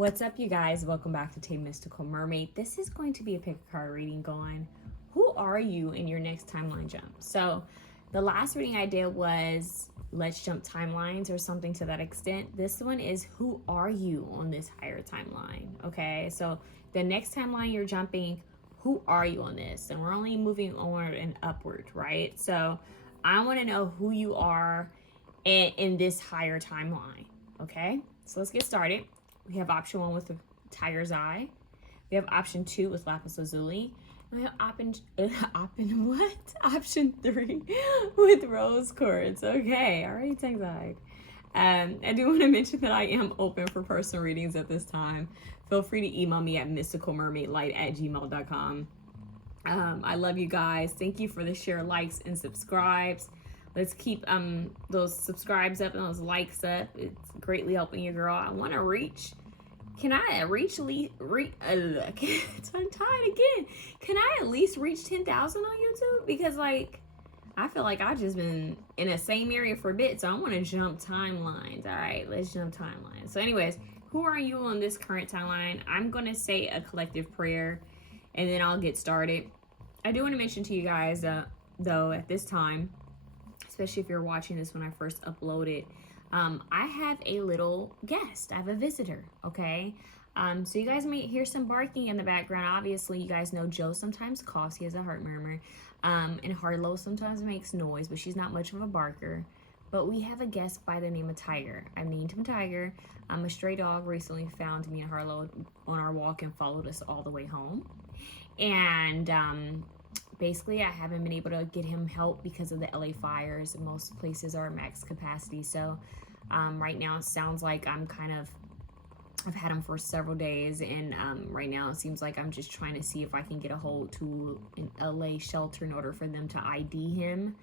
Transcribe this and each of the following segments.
What's up, you guys? Welcome back to Team Mystical Mermaid. This is going to be a pick a card reading going, who are you in your next timeline jump? So the last reading I did was let's jump timelines or something to that extent. This one is who are you on this higher timeline? Okay, so the next timeline you're jumping, who are you on this? And we're only moving onward and upward, right? So I want to know who you are in this higher timeline. Okay, so let's get started. We have option 1 with the Tiger's Eye. We have option 2 with Lapis Lazuli. And we have option 3 with Rose Quartz. Okay, already tongue-tied. I do want to mention that I am open for personal readings at this time. Feel free to email me at MysticalMermaidLight@gmail.com. I love you guys. Thank you for the share, likes, and subscribes. Let's keep those subscribes up and those likes up. It's greatly helping your girl. I want to reach. Can I reach tongue-tied again? Can I at least reach 10,000 on YouTube? Because like I feel like I've just been in the same area for a bit, so I want to jump timelines. All right, let's jump timelines. So anyways, who are you on this current timeline? I'm going to say a collective prayer and then I'll get started. I do want to mention to you guys though at this time, especially if you're watching this when I first upload it, I have a little guest. I have a visitor, okay? So you guys may hear some barking in the background. Obviously, you guys know Joe sometimes coughs. He has a heart murmur. And Harlow sometimes makes noise, but she's not much of a barker. But we have a guest by the name of Tiger. I named him Tiger. A stray dog recently found me and Harlow on our walk and followed us all the way home. And basically, I haven't been able to get him help because of the LA fires. Most places are at max capacity. So right now it sounds like I've had him for several days. And right now it seems like I'm just trying to see if I can get a hold to an LA shelter in order for them to ID him.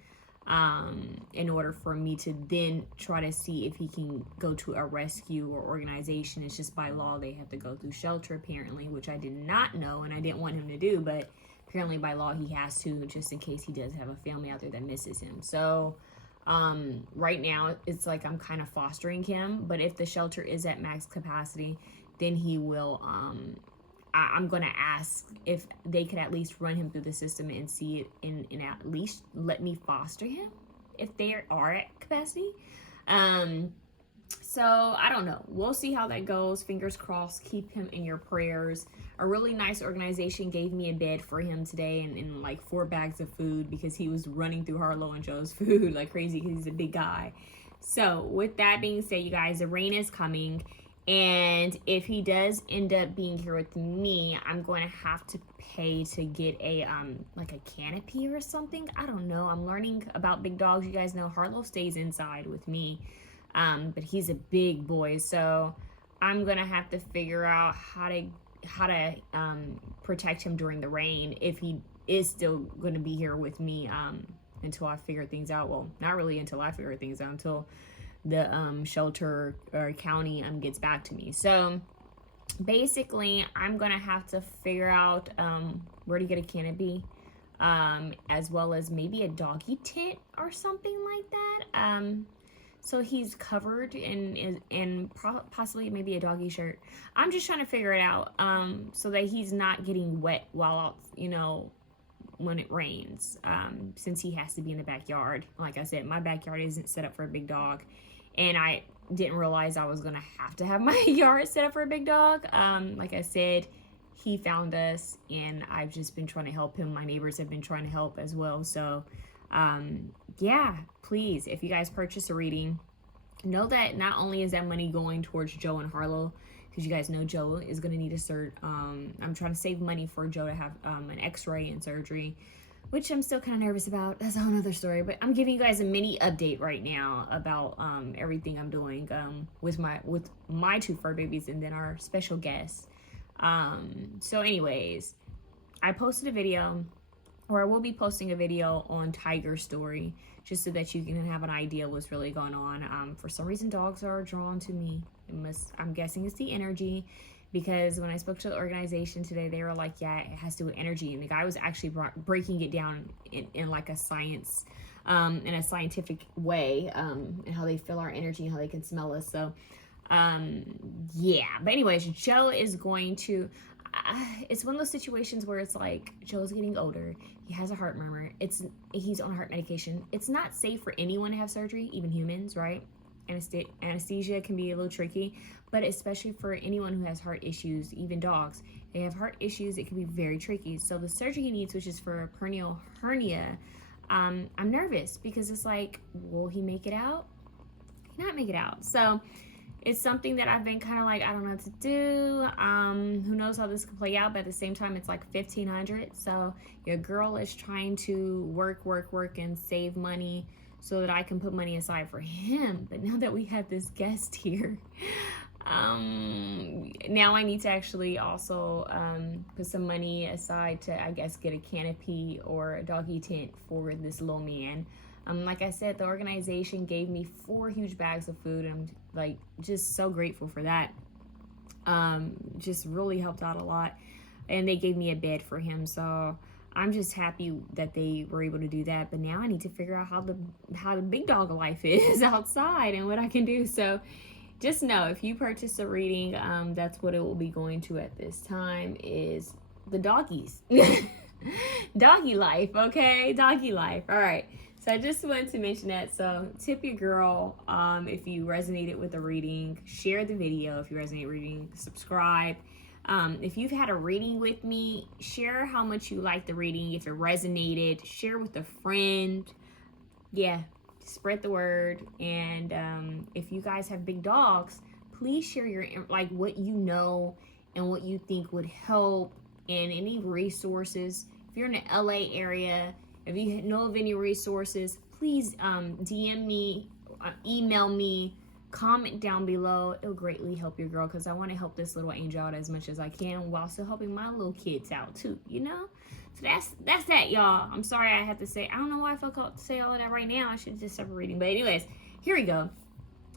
In order for me to then try to see if he can go to a rescue or organization. It's just by law they have to go through shelter apparently, which I did not know and I didn't want him to do, but apparently by law he has to, just in case he does have a family out there that misses him. So right now it's like I'm kind of fostering him, but if the shelter is at max capacity, then he will I'm going to ask if they could at least run him through the system and see it and at least let me foster him if they are at capacity. So I don't know. We'll see how that goes. Fingers crossed. Keep him in your prayers. A really nice organization gave me a bed for him today and like 4 bags of food because he was running through Harlow and Joe's food like crazy because he's a big guy. So with that being said, you guys, the rain is coming. And if he does end up being here with me, I'm going to have to pay to get a like a canopy or something. I don't know. I'm learning about big dogs. You guys know Harlow stays inside with me. But he's a big boy, so I'm gonna have to figure out how to protect him during the rain if he is still gonna be here with me until I figure things out. Well, not really until I figure things out, until the shelter or county gets back to me. So basically I'm gonna have to figure out where to get a canopy, as well as maybe a doggy tent or something like that. So he's covered in possibly maybe a doggy shirt. I'm just trying to figure it out so that he's not getting wet while out, when it rains, since he has to be in the backyard. Like I said, my backyard isn't set up for a big dog, and I didn't realize I was gonna have to have my yard set up for a big dog. Like I said, he found us and I've just been trying to help him. My neighbors have been trying to help as well. So yeah, please, if you guys purchase a reading, know that not only is that money going towards Joe and Harlow, because you guys know Joe is going to need a cert. I'm trying to save money for Joe to have an x-ray and surgery, which I'm still kind of nervous about. That's a whole other story, but I'm giving you guys a mini update right now about everything I'm doing with my 2 fur babies and then our special guest. So anyways, I posted a video, or I will be posting a video on Tiger's story, just so that you can have an idea what's really going on. For some reason, dogs are drawn to me. I'm guessing it's the energy, because when I spoke to the organization today, they were like, yeah, it has to do with energy. And the guy was actually breaking it down in like a science, in a scientific way, and how they feel our energy and how they can smell us. So Yeah, but anyways, Joe is going to, it's one of those situations where it's like Joe's getting older, he has a heart murmur, he's on heart medication. It's not safe for anyone to have surgery, even humans, right? Anesthesia can be a little tricky, but especially for anyone who has heart issues, even dogs, they have heart issues, it can be very tricky. So the surgery he needs, which is for a peroneal hernia, I'm nervous because it's like, will he make it out? Not make it out. So it's something that I've been kind of like, I don't know what to do. Who knows how this could play out, but at the same time, it's like $1,500. So your girl is trying to work and save money so that I can put money aside for him. But now that we have this guest here, now I need to actually also put some money aside to, I guess, get a canopy or a doggy tent for this little man. Like I said, the organization gave me 4 huge bags of food, and I'm like just so grateful for that. Just really helped out a lot, and they gave me a bed for him, so I'm just happy that they were able to do that. But now I need to figure out how the big dog life is outside and what I can do. So just know, if you purchase a reading, that's what it will be going to at this time, is the doggies. Doggy life, okay? Doggy life. All right. So I just wanted to mention that. So tip your girl if you resonated with the reading. Share the video if you resonate with reading. Subscribe. If you've had a reading with me, share how much you liked the reading. If it resonated, share with a friend. Yeah, spread the word. And if you guys have big dogs, please share your, like, what you know and what you think would help, and any resources. If you're in the LA area, if you know of any resources, please DM me, email me, comment down below. It'll greatly help your girl, because I want to help this little angel out as much as I can while still helping my little kids out too, you know? So that's that, y'all. I'm sorry I had to say, I don't know why I felt called to say all of that right now. I should just start reading. But anyways, here we go.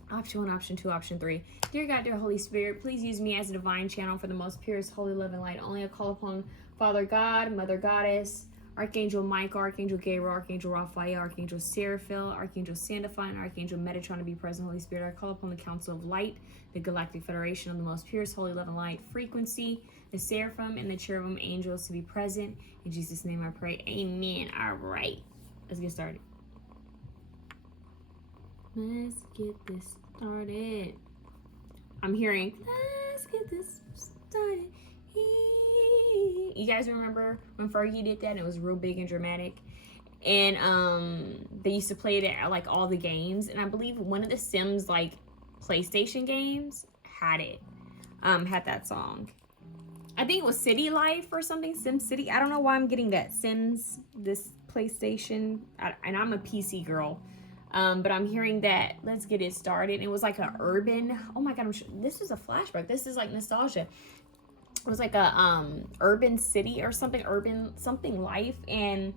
Option 1, Option 2, Option 3. Dear God, dear Holy Spirit, please use me as a divine channel for the most purest, holy, love, and light. Only I call upon Father God, Mother Goddess, Archangel Michael, Archangel Gabriel, Archangel Raphael, Archangel Seraphil, Archangel Sandalphon, and Archangel Metatron to be present. Holy Spirit, I call upon the Council of Light, the Galactic Federation of the most purest, holy, love, and light frequency, the Seraphim and the Cherubim angels to be present. In Jesus' name I pray. Amen. All right. Let's get started. Let's get this started. I'm hearing, let's get this started. You guys remember when Fergie did that? It was real big and dramatic. And they used to play it at like all the games. And I believe one of the Sims like PlayStation games had it. Had that song. I think it was City Life or something. Sim City. I don't know why I'm getting that. Sims, this PlayStation. And I'm a PC girl. But I'm hearing that Let's Get It Started. It was like a urban. Oh my God, this is a flashback. This is like nostalgia. It was like a urban city or something, urban something life. And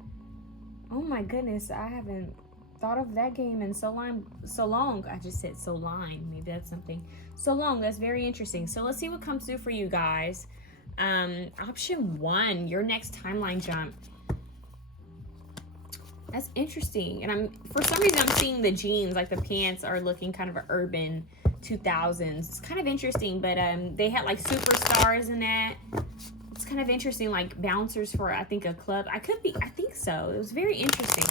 oh my goodness, I haven't thought of that game in so long. I just said so long. Maybe that's something. So long. That's very interesting. So let's see what comes through for you guys. Option 1, your next timeline jump. That's interesting. And for some reason I'm seeing the jeans, like the pants are looking kind of an urban 2000s. It's kind of interesting, but they had like superstars in that. It's kind of interesting, like bouncers for, I think, a club. I think so. It was very interesting.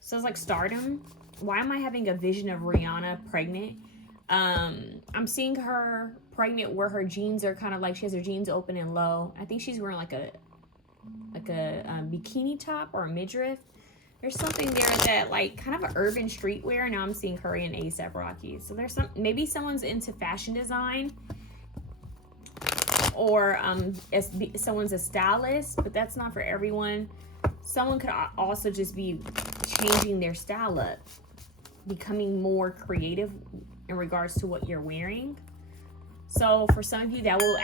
So it's like stardom. Why am I having a vision of Rihanna pregnant? I'm seeing her pregnant where her jeans are kind of like, she has her jeans open and low. I think she's wearing like a bikini top or a midriff. There's something there that like kind of an urban streetwear. Now I'm seeing her and A$AP Rocky. So there's maybe someone's into fashion design, or someone's a stylist, but that's not for everyone. Someone could also just be changing their style up, becoming more creative in regards to what you're wearing. So for some of you that will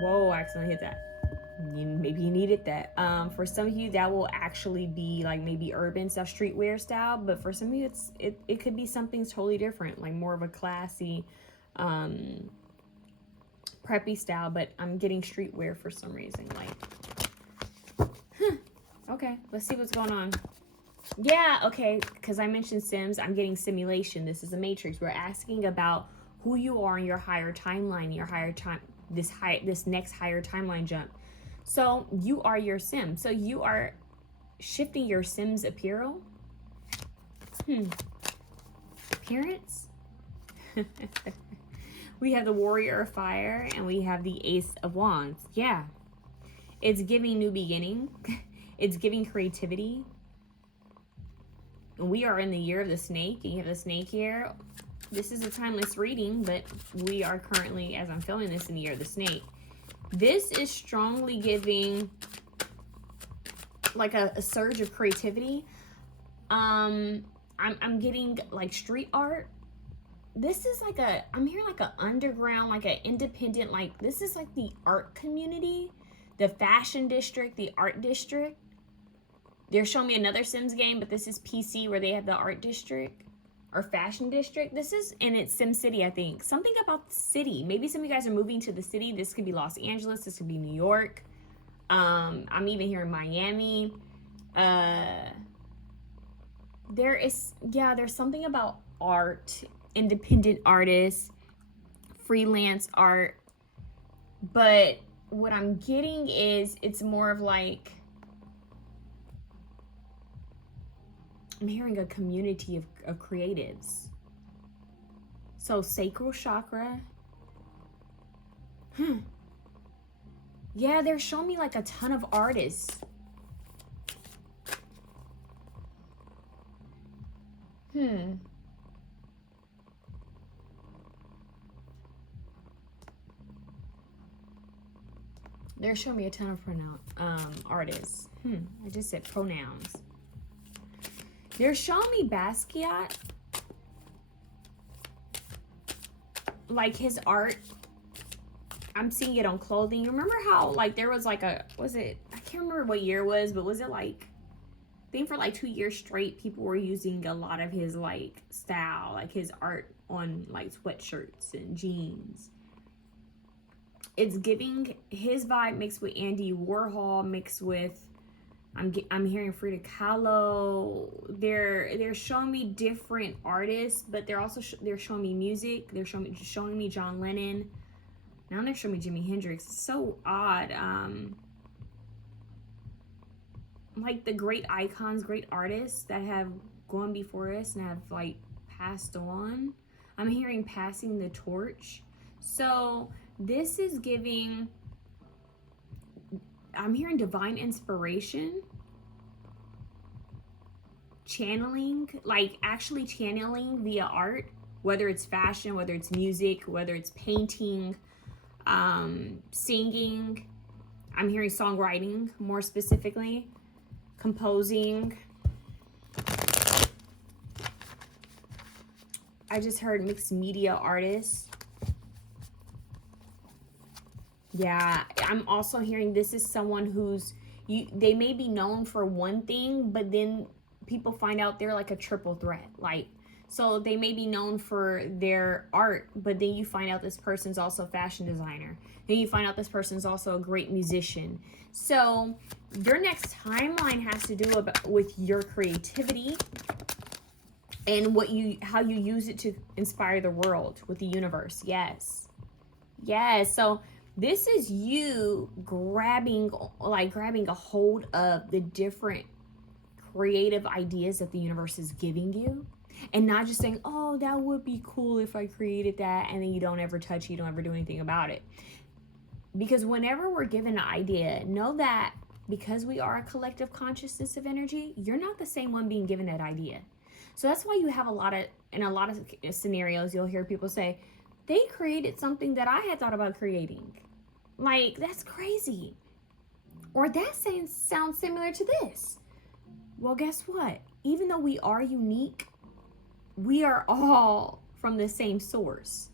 whoa, I accidentally hit that. Maybe you needed that. For some of you that will actually be like maybe urban stuff, streetwear style, but for some of you it could be something totally different, like more of a classy preppy style. But I'm getting streetwear for some reason, like okay, let's see what's going on. Yeah, okay, because I mentioned Sims, I'm getting simulation. This is a matrix. We're asking about who you are in your higher timeline, your higher time, this next higher timeline jump. So you are your sim. So you are shifting your sim's apparel. Appearance. We have the Warrior of Fire and we have the Ace of Wands. Yeah. It's giving new beginning. It's giving creativity. We are in the year of the snake. And you have the snake here. This is a timeless reading, but we are currently, as I'm filming this, in the year of the snake. This is strongly giving like a surge of creativity. I'm getting like street art. This is like I'm hearing like an underground, like an independent, like this is like the art community, the fashion district, the art district. They're showing me another Sims game, but this is PC where they have the art district or fashion district. This is, and it's Sim City, I think. Something about the city. Maybe some of you guys are moving to the city. This could be Los Angeles. This could be New York. I'm even here in Miami. There's something about art, independent artists, freelance art. But what I'm getting is it's more of like, I'm hearing a community of creatives. So sacral chakra. Yeah, they're showing me like a ton of artists. They're showing me a ton of artists. I just said pronouns. They're showing me Basquiat. Like his art. I'm seeing it on clothing. You remember how like there was like I can't remember what year it was, but was it like, I think for like 2 years straight, people were using a lot of his like style, like his art on like sweatshirts and jeans. It's giving his vibe mixed with Andy Warhol, mixed with, I'm hearing Frida Kahlo. They're showing me different artists, but they're also they're showing me music. They're showing me John Lennon. Now they're showing me Jimi Hendrix. It's so odd. Like the great icons, great artists that have gone before us and have like passed on. I'm hearing passing the torch. So this is giving, I'm hearing divine inspiration, channeling, like actually channeling via art, whether it's fashion, whether it's music, whether it's painting, singing. I'm hearing songwriting more specifically, composing. I just heard mixed media artists. Yeah, I'm also hearing this is someone who's, they may be known for one thing, but then people find out they're like a triple threat. Like, so they may be known for their art, but then you find out this person's also a fashion designer. Then you find out this person's also a great musician. So your next timeline has to do with your creativity and how you use it to inspire the world with the universe. Yes. So this is you grabbing a hold of the different creative ideas that the universe is giving you, and not just saying, oh, that would be cool if I created that, and then you don't ever touch it, you don't ever do anything about it. Because whenever we're given an idea, know that because we are a collective consciousness of energy, you're not the same one being given that idea. So that's why you have in a lot of scenarios, you'll hear people say, they created something that I had thought about creating. Like, that's crazy. Or that sounds similar to this. Well, guess what? Even though we are unique, we are all from the same source.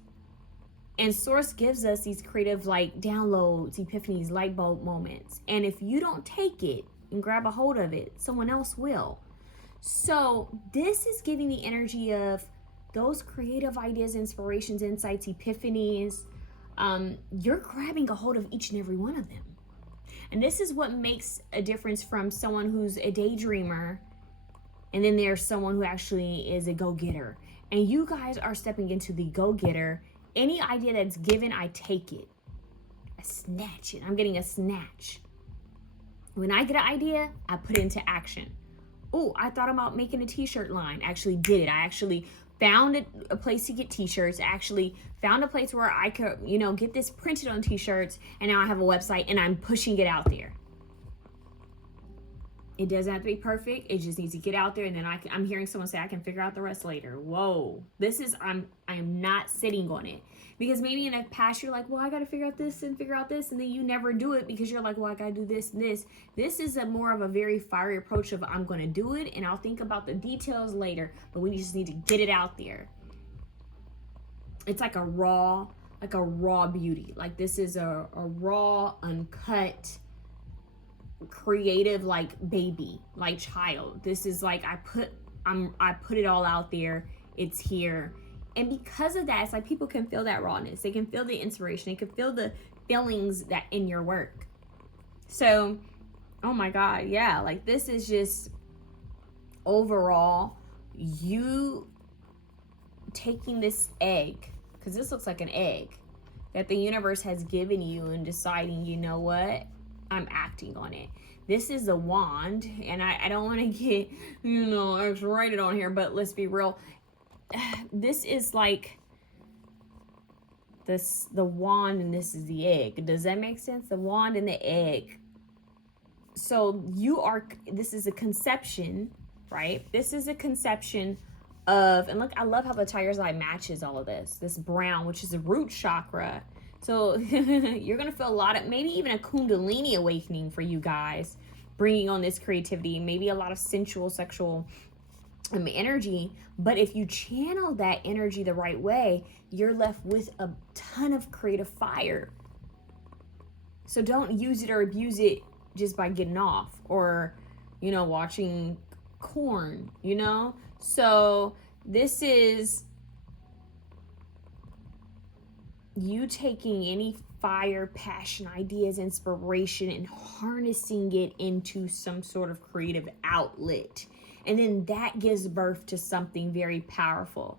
And source gives us these creative like downloads, epiphanies, light bulb moments. And if you don't take it and grab a hold of it, someone else will. So this is giving the energy of those creative ideas, inspirations, insights, epiphanies. You're grabbing a hold of each and every one of them. And this is what makes a difference from someone who's a daydreamer, and then there's someone who actually is a go-getter. And you guys are stepping into the go-getter Any idea that's given, I take it. I snatch it. I'm getting a snatch. When I get an idea, I put it into action. Oh, I thought about making a t-shirt line. Actually did it. I actually found a place to get t-shirts. I actually found a place where I could, you know, get this printed on t-shirts. And now I have a website and I'm pushing it out there. It doesn't have to be perfect. It just needs to get out there. And then I'm hearing someone say, I can figure out the rest later. Whoa. This is, I'm not sitting on it. Because maybe in the past you're like, well, I got to figure out this and figure out this. And then you never do it because you're like, well, I got to do this and this. This is a more of a very fiery approach of I'm going to do it and I'll think about the details later. But we just need to get it out there. It's like a raw beauty. Like this is a raw, uncut, creative, like baby, like child. This is like I put it all out there. It's here. And because of that, it's like people can feel that rawness. They can feel the inspiration. They can feel the feelings that in your work. So, oh my God, yeah, like this is just overall you taking this egg, because this looks like an egg that the universe has given you and deciding, you know what, I'm acting on it. This is a wand, and I don't want to get, you know, X-rated on here, but let's be real. This is like the wand, and this is the egg. Does that make sense? The wand and the egg. So this is a conception, right? This is a conception of, and look, I love how the tiger's eye matches all of this brown, which is the root chakra. So you're going to feel a lot of, maybe even a Kundalini awakening for you guys, bringing on this creativity, maybe a lot of sensual, sexual energy. But if you channel that energy the right way, you're left with a ton of creative fire. So don't use it or abuse it just by getting off or, you know, watching corn, you know? So this is you taking any fire, passion, ideas, inspiration, and harnessing it into some sort of creative outlet. And then that gives birth to something very powerful.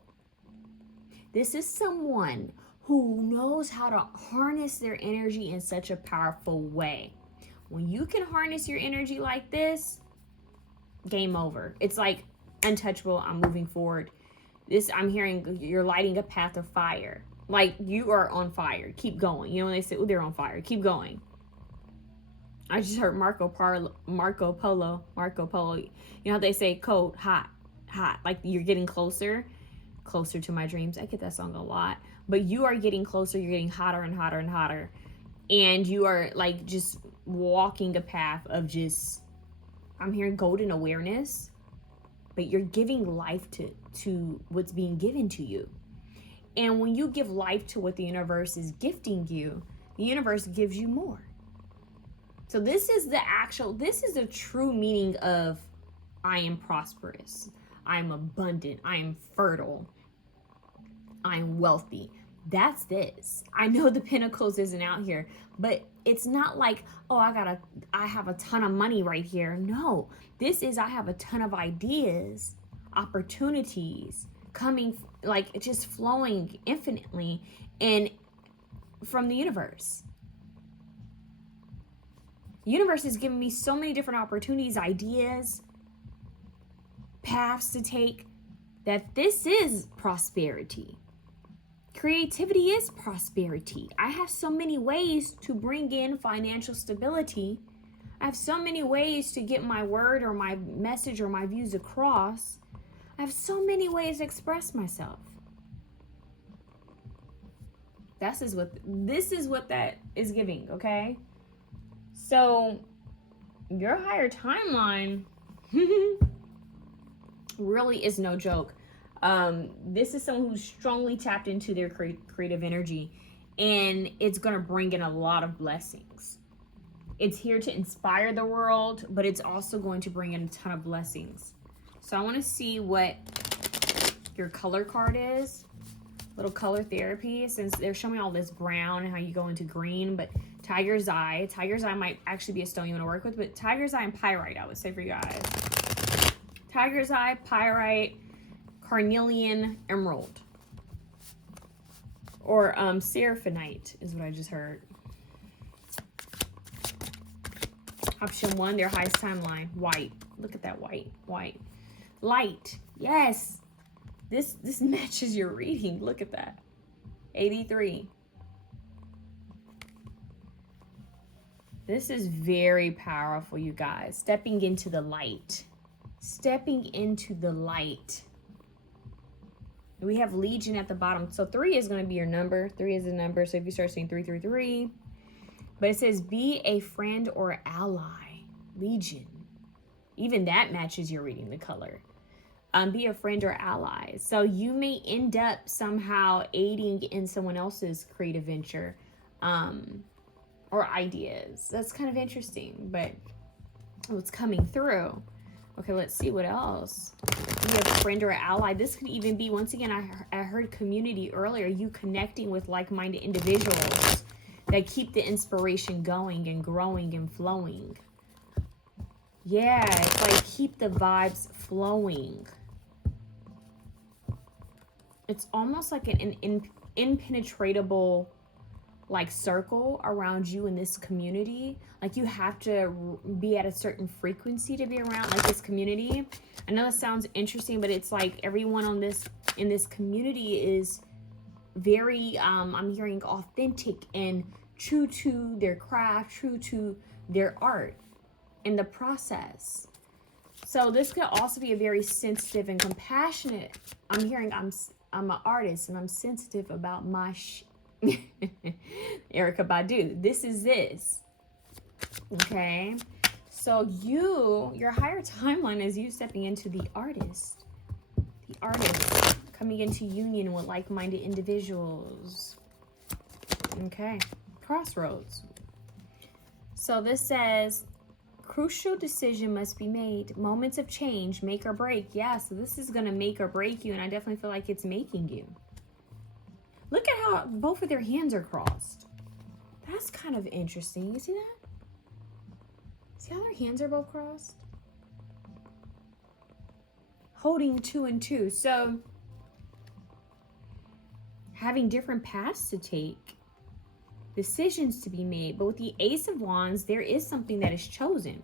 This is someone who knows how to harness their energy in such a powerful way. When you can harness your energy like this, game over. It's like untouchable. I'm moving forward. I'm hearing you're lighting a path of fire. Like you are on fire. Keep going. You know when they say, oh, they're on fire. Keep going. I just heard Marco Polo. You know how they say cold, hot. Like you're getting closer to my dreams. I get that song a lot. But you are getting closer. You're getting hotter and hotter and hotter. And you are like just walking a path of just, I'm hearing golden awareness. But you're giving life to what's being given to you. And when you give life to what the universe is gifting you, the universe gives you more. So this is the true meaning of I am prosperous, I am abundant, I am fertile, I am wealthy. That's this. I know the Pentacles isn't out here, but it's not like, oh, I have a ton of money right here. No, this is, I have a ton of ideas, opportunities coming, like just flowing infinitely and from the universe. The universe has given me so many different opportunities, ideas, paths to take, that this is prosperity. Creativity is prosperity. I have so many ways to bring in financial stability. I have so many ways to get my word or my message or my views across. I have so many ways to express myself. This is what that is giving, okay? So your higher timeline really is no joke. This is someone who's strongly tapped into their creative energy, and it's going to bring in a lot of blessings. It's here to inspire the world, but it's also going to bring in a ton of blessings. So I want to see what your color card is. Little color therapy, since they're showing all this brown and how you go into green, but tiger's eye might actually be a stone you want to work with, but tiger's eye and pyrite, I would say for you guys. Tiger's eye, pyrite, carnelian, emerald. Or Seraphonite is what I just heard. Option 1, their highest timeline, white. Look at that white. Light, yes. This matches your reading. Look at that. 83. This is very powerful, you guys. Stepping into the light. Stepping into the light. We have Legion at the bottom. So 3 is going to be your number. 3 is the number. So if you start seeing 333. But it says be a friend or ally. Legion. Even that matches your reading, the color. Be a friend or ally. So you may end up somehow aiding in someone else's creative venture. Or ideas. That's kind of interesting, but what's coming through. Okay, let's see what else. Be a friend or ally. This could even be, once again, I heard community earlier, you connecting with like-minded individuals that keep the inspiration going and growing and flowing. Yeah, it's like keep the vibes flowing. It's almost like an impenetrable like circle around you in this community. Like you have to be at a certain frequency to be around like this community. I know that sounds interesting, but it's like everyone on this in this community is very I'm hearing authentic and true to their craft, true to their art in the process. So this could also be a very sensitive and compassionate. I'm hearing I'm an artist and I'm sensitive about my Erykah Badu. This is this. Okay. So your higher timeline is you stepping into the artist. The artist coming into union with like-minded individuals. Okay. Crossroads. So this says crucial decision must be made. Moments of change, make or break. Yeah, so this is going to make or break you, and I definitely feel like it's making you. Look at how both of their hands are crossed. That's kind of interesting. You see that? See how their hands are both crossed? Holding 2 and 2. So having different paths to take, decisions to be made. But with the Ace of Wands, there is something that is chosen.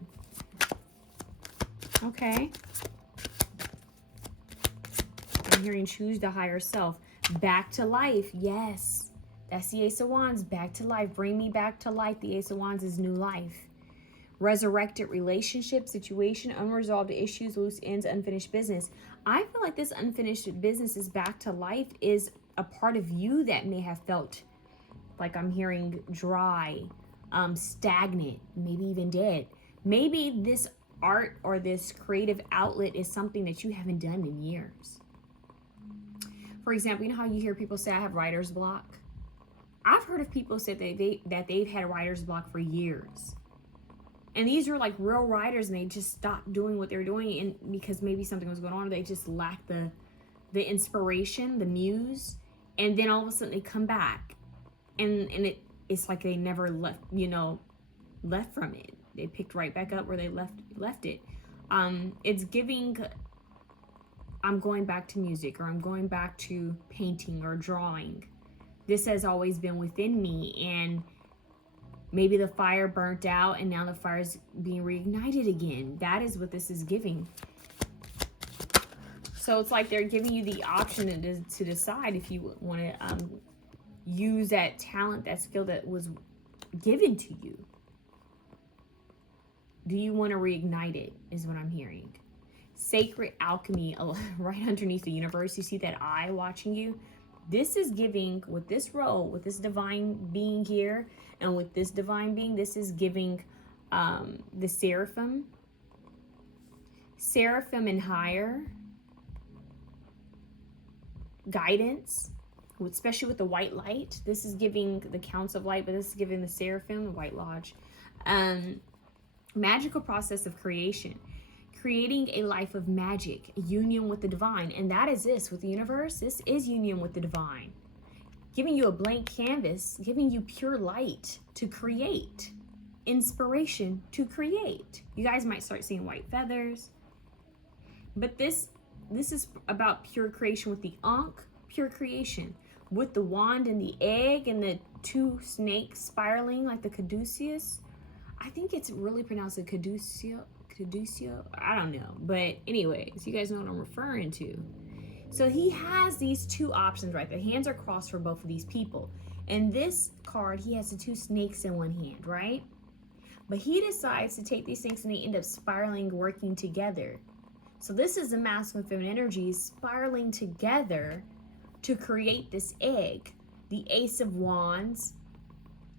Okay. I'm hearing choose the higher self. Back to life. Yes. That's the Ace of Wands. Back to life. Bring me back to life. The Ace of Wands is new life. Resurrected relationship, situation, unresolved issues, loose ends, unfinished business. I feel like this unfinished business is back to life is a part of you that may have felt like I'm hearing dry, stagnant, maybe even dead. Maybe this art or this creative outlet is something that you haven't done in years. For example, you know how you hear people say, I have writer's block? I've heard of people say that they've had writer's block for years. And these are like real writers, and they just stopped doing what they're doing and because maybe something was going on, or they just lacked the inspiration, the muse, and then all of a sudden they come back, and it's like they never left from it. They picked right back up where they left it. It's giving, I'm going back to music, or I'm going back to painting or drawing. This has always been within me, and maybe the fire burnt out and now the fire's being reignited again. That is what this is giving. So it's like they're giving you the option to decide if you want to use that talent, that skill that was given to you. Do you want to reignite it, is what I'm hearing. Sacred alchemy, right underneath the universe. You see that eye watching you? This is giving, with this role, with this divine being here, and with this divine being, this is giving the seraphim and higher guidance, especially with the white light. This is giving the counts of light, but this is giving the seraphim, the white lodge, magical process of creation. Creating a life of magic, union with the divine. And that is this, with the universe, this is union with the divine. Giving you a blank canvas, giving you pure light to create, inspiration to create. You guys might start seeing white feathers. But this is about pure creation with the Ankh, pure creation. with the wand and the egg and the two snakes spiraling like the caduceus. I think it's really pronounced a caduceo. I don't know. But anyways, you guys know what I'm referring to. So he has these two options, right? The hands are crossed for both of these people. And this card, he has the two snakes in one hand, right? But he decides to take these snakes and they end up spiraling, working together. So this is the masculine and feminine energies spiraling together to create this egg. The Ace of Wands.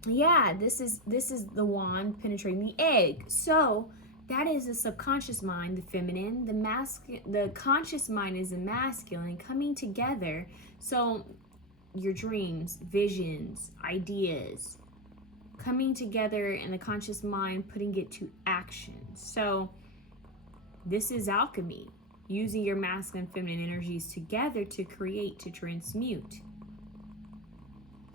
Yeah, this is the wand penetrating the egg. So that is the subconscious mind, the feminine. The conscious mind is the masculine coming together. So your dreams, visions, ideas coming together in the conscious mind, putting it to action. So this is alchemy, using your masculine and feminine energies together to create, to transmute.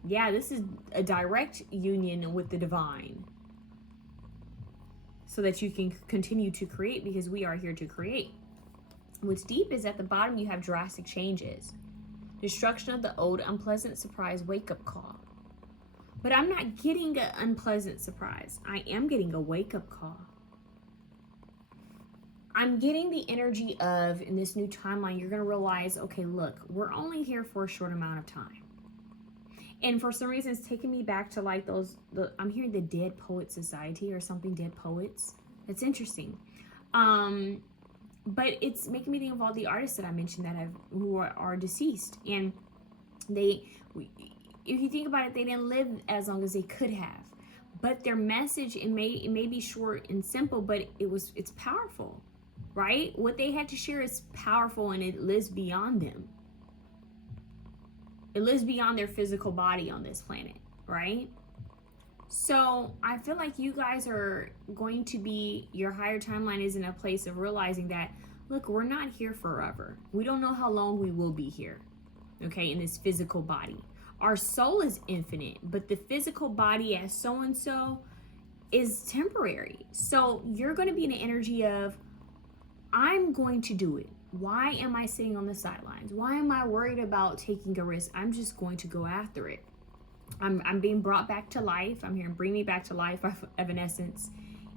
Yeah, this is a direct union with the divine, so that you can continue to create, because we are here to create. What's deep is at the bottom you have drastic changes. Destruction of the old, unpleasant surprise, wake-up call. But I'm not getting an unpleasant surprise. I am getting a wake-up call. I'm getting the energy of, in this new timeline, you're going to realize, okay, look, we're only here for a short amount of time. And for some reason, it's taking me back to like I'm hearing the Dead Poets Society or something, Dead Poets. That's interesting. But it's making me think of all the artists that I mentioned who are deceased. And if you think about it, they didn't live as long as they could have. But their message, it may be short and simple, but it's powerful, right? What they had to share is powerful, and it lives beyond them. It lives beyond their physical body on this planet, right? So I feel like you guys are going to be, your higher timeline is in a place of realizing that, look, we're not here forever. We don't know how long we will be here, okay, in this physical body. Our soul is infinite, but the physical body as so-and-so is temporary. So you're going to be in the energy of, I'm going to do it. Why am I sitting on the sidelines? Why am I worried about taking a risk? I'm just going to go after it. I'm being brought back to life. I'm here, bring me back to life, evanescence.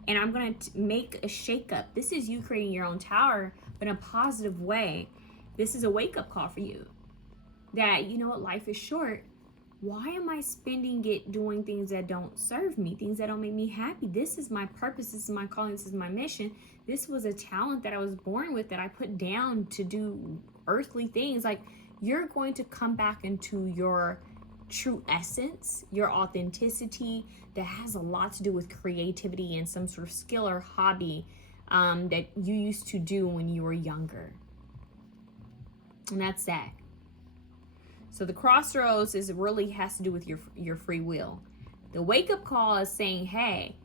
And I'm going to make a shakeup. This is you creating your own tower, but in a positive way. This is a wake-up call for you. That, you know what, life is short. Why am I spending it doing things that don't serve me, things that don't make me happy? This is my purpose. This is my calling. This is my mission. This was a talent that I was born with, that I put down to do earthly things. Like, you're going to come back into your true essence, your authenticity, that has a lot to do with creativity and some sort of skill or hobby that you used to do when you were younger. And that's that. So the crossroads really has to do with your free will. The wake-up call is saying, hey,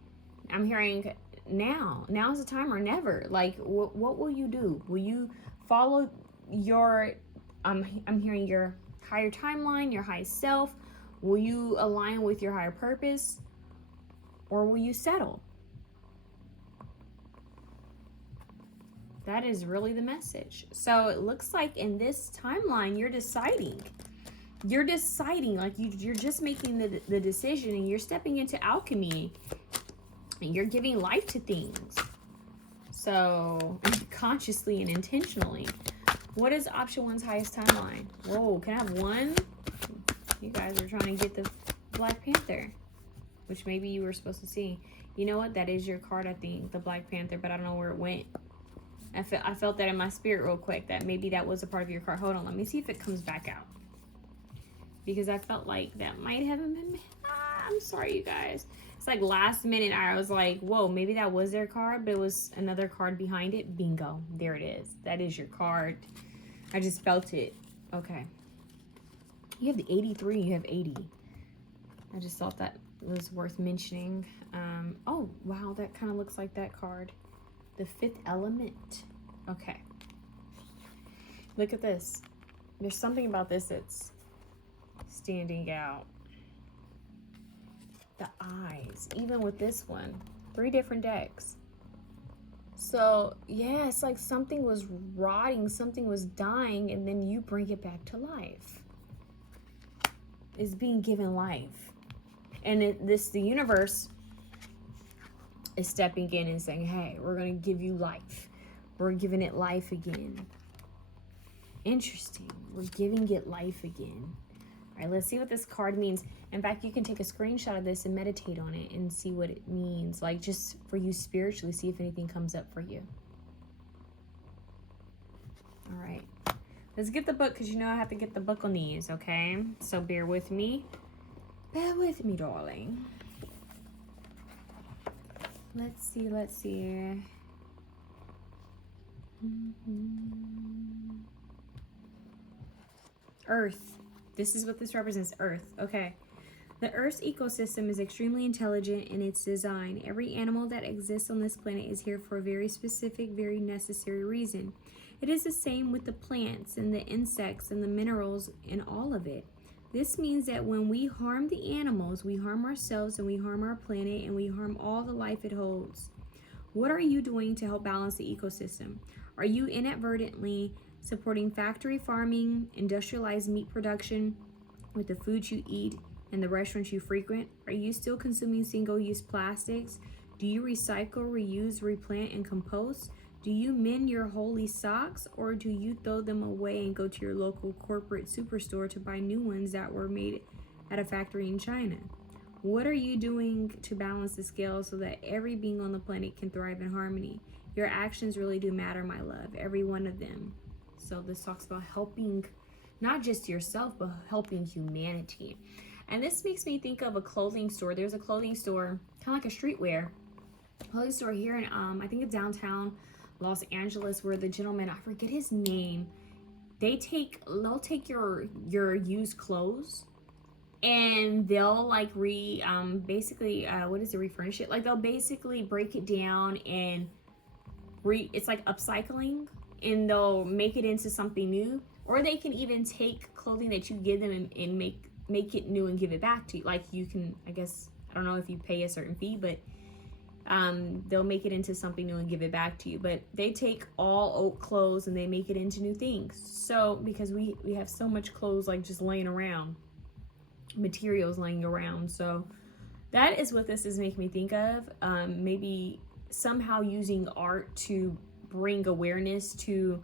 I'm hearing now's the time or never. Like, what will you do? Will you follow your, I'm hearing your higher timeline, your high self? Will you align with your higher purpose? Or will you settle? That is really the message. So it looks like in this timeline, you're deciding. You're deciding, like you're just making the decision, and you're stepping into alchemy, and you're giving life to things. So consciously and intentionally. What is option one's highest timeline? Whoa, can I have one? You guys are trying to get the Black Panther, which maybe you were supposed to see. You know what? That is your card, I think, the Black Panther, but I don't know where it went. I felt that in my spirit real quick, that maybe that was a part of your card. Hold on, let me see if it comes back out. Because I felt like that might have been, I'm sorry, you guys. It's like last minute, I was like, whoa, maybe that was their card, but it was another card behind it. Bingo, there it is. That is your card. I just felt it. Okay. You have the 83, you have 80. I just thought that was worth mentioning. Oh, wow, that kind of looks like that card. The fifth element. Okay. Look at this. There's something about this that's standing out. The eyes, even with this one, 3 different decks. So yeah, it's like something was rotting, something was dying, and then you bring it back to life. is being given life. And the universe is stepping in and saying, hey, we're going to give you life. We're giving it life again. Interesting. We're giving it life again. All right, let's see what this card means. In fact, you can take a screenshot of this and meditate on it and see what it means. Like, just for you spiritually, see if anything comes up for you. All right. Let's get the book, because you know I have to get the book on these, okay? So bear with me. Bear with me, darling. Let's see, let's see. Earth. This is what this represents, Earth. Okay. The Earth's ecosystem is extremely intelligent in its design. Every animal that exists on this planet is here for a very specific, very necessary reason. It is the same with the plants and the insects and the minerals and all of it. This means that when we harm the animals, we harm ourselves and we harm our planet and we harm all the life it holds. What are you doing to help balance the ecosystem? Are you inadvertently supporting factory farming, industrialized meat production with the foods you eat and the restaurants you frequent? Are you still consuming single-use plastics? Do you recycle, reuse, replant, and compost? Do you mend your holy socks, or do you throw them away and go to your local corporate superstore to buy new ones that were made at a factory in China? What are you doing to balance the scale so that every being on the planet can thrive in harmony? Your actions really do matter, my love, every one of them. So this talks about helping not just yourself, but helping humanity. And this makes me think of a clothing store. There's a clothing store, kind of like a streetwear clothing store here in, I think it's downtown Los Angeles, where the gentleman, I forget his name, they'll take your used clothes and they'll like basically what is it, refurnish it? Like they'll basically break it down and it's like upcycling, and they'll make it into something new. Or they can even take clothing that you give them and make it new and give it back to you. Like you can, I guess, I don't know if you pay a certain fee, but they'll make it into something new and give it back to you. But they take all old clothes and they make it into new things. So because we have so much clothes like just laying around, materials laying around. So that is what this is making me think of. Maybe somehow using art to bring awareness to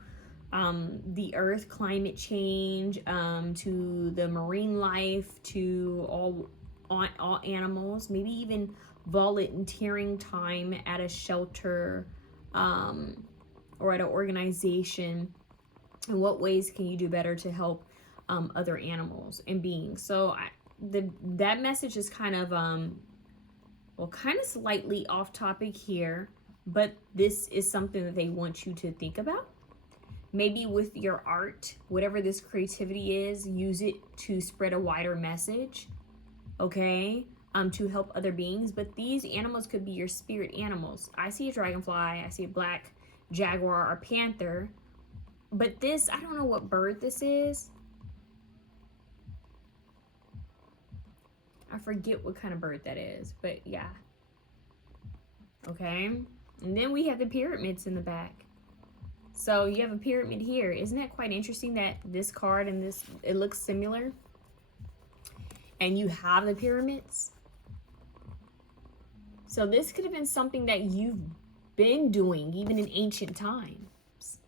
the earth, climate change, to the marine life, to all animals, maybe even volunteering time at a shelter or at an organization. In what ways can you do better to help other animals and beings? So that message is kind of kind of slightly off topic here, but this is something that they want you to think about. Maybe with your art, whatever this creativity is, use it to spread a wider message, okay? To help other beings. But these animals could be your spirit animals. I see a dragonfly, I see a black jaguar or panther, but this, I don't know what bird this is. I forget what kind of bird that is, but yeah. Okay, and then we have the pyramids in the back. So you have a pyramid here. Isn't that quite interesting that this card and this, it looks similar? And you have the pyramids. So this could have been something that you've been doing even in ancient times.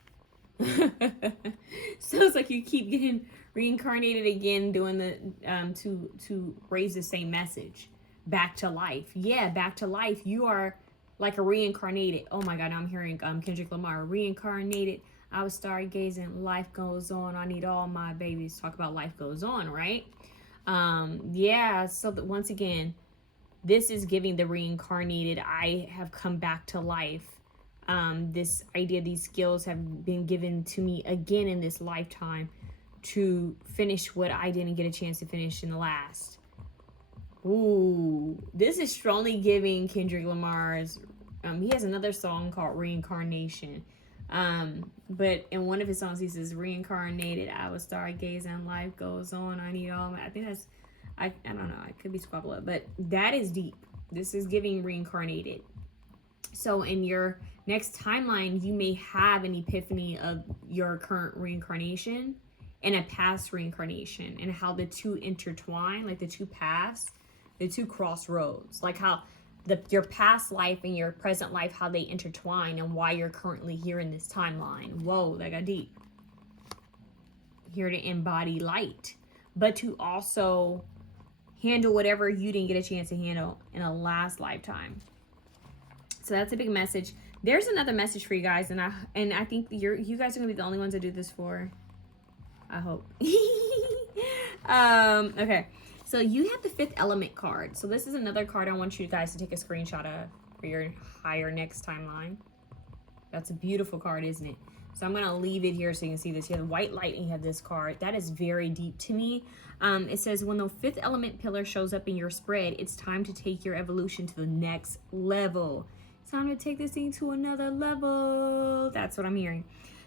So it's like you keep getting reincarnated again, doing the to raise the same message back to life. Yeah, back to life. You are like a reincarnated. Oh my God, now I'm hearing Kendrick Lamar, reincarnated. I was stargazing. Life goes on. I need all my babies. Talk about life goes on, right? Yeah. So that once again, this is giving the reincarnated. I have come back to life. This idea, these skills have been given to me again in this lifetime to finish what I didn't get a chance to finish in the last. Ooh, this is strongly giving Kendrick Lamar's, he has another song called Reincarnation. But in one of his songs, he says, reincarnated, I was stargazing, life goes on, I need all my, I think that's, I don't know, I could be squabble, but that is deep. This is giving reincarnated. So in your next timeline, you may have an epiphany of your current reincarnation, in a past reincarnation, and how the two intertwine, like the two paths, the two crossroads, like how your past life and your present life, how they intertwine, and why you're currently here in this timeline. Whoa, that got deep. Here to embody light, but to also handle whatever you didn't get a chance to handle in a last lifetime. So that's a big message. There's another message for you guys, and I think you guys are gonna be the only ones to do this for. I hope. Okay. So you have the Fifth Element card. So this is another card I want you guys to take a screenshot of for your higher next timeline. That's a beautiful card, isn't it? So I'm going to leave it here so you can see this. You have the white light and you have this card. That is very deep to me. It says, when the Fifth Element pillar shows up in your spread, it's time to take your evolution to the next level. It's time to take this thing to another level. That's what I'm hearing.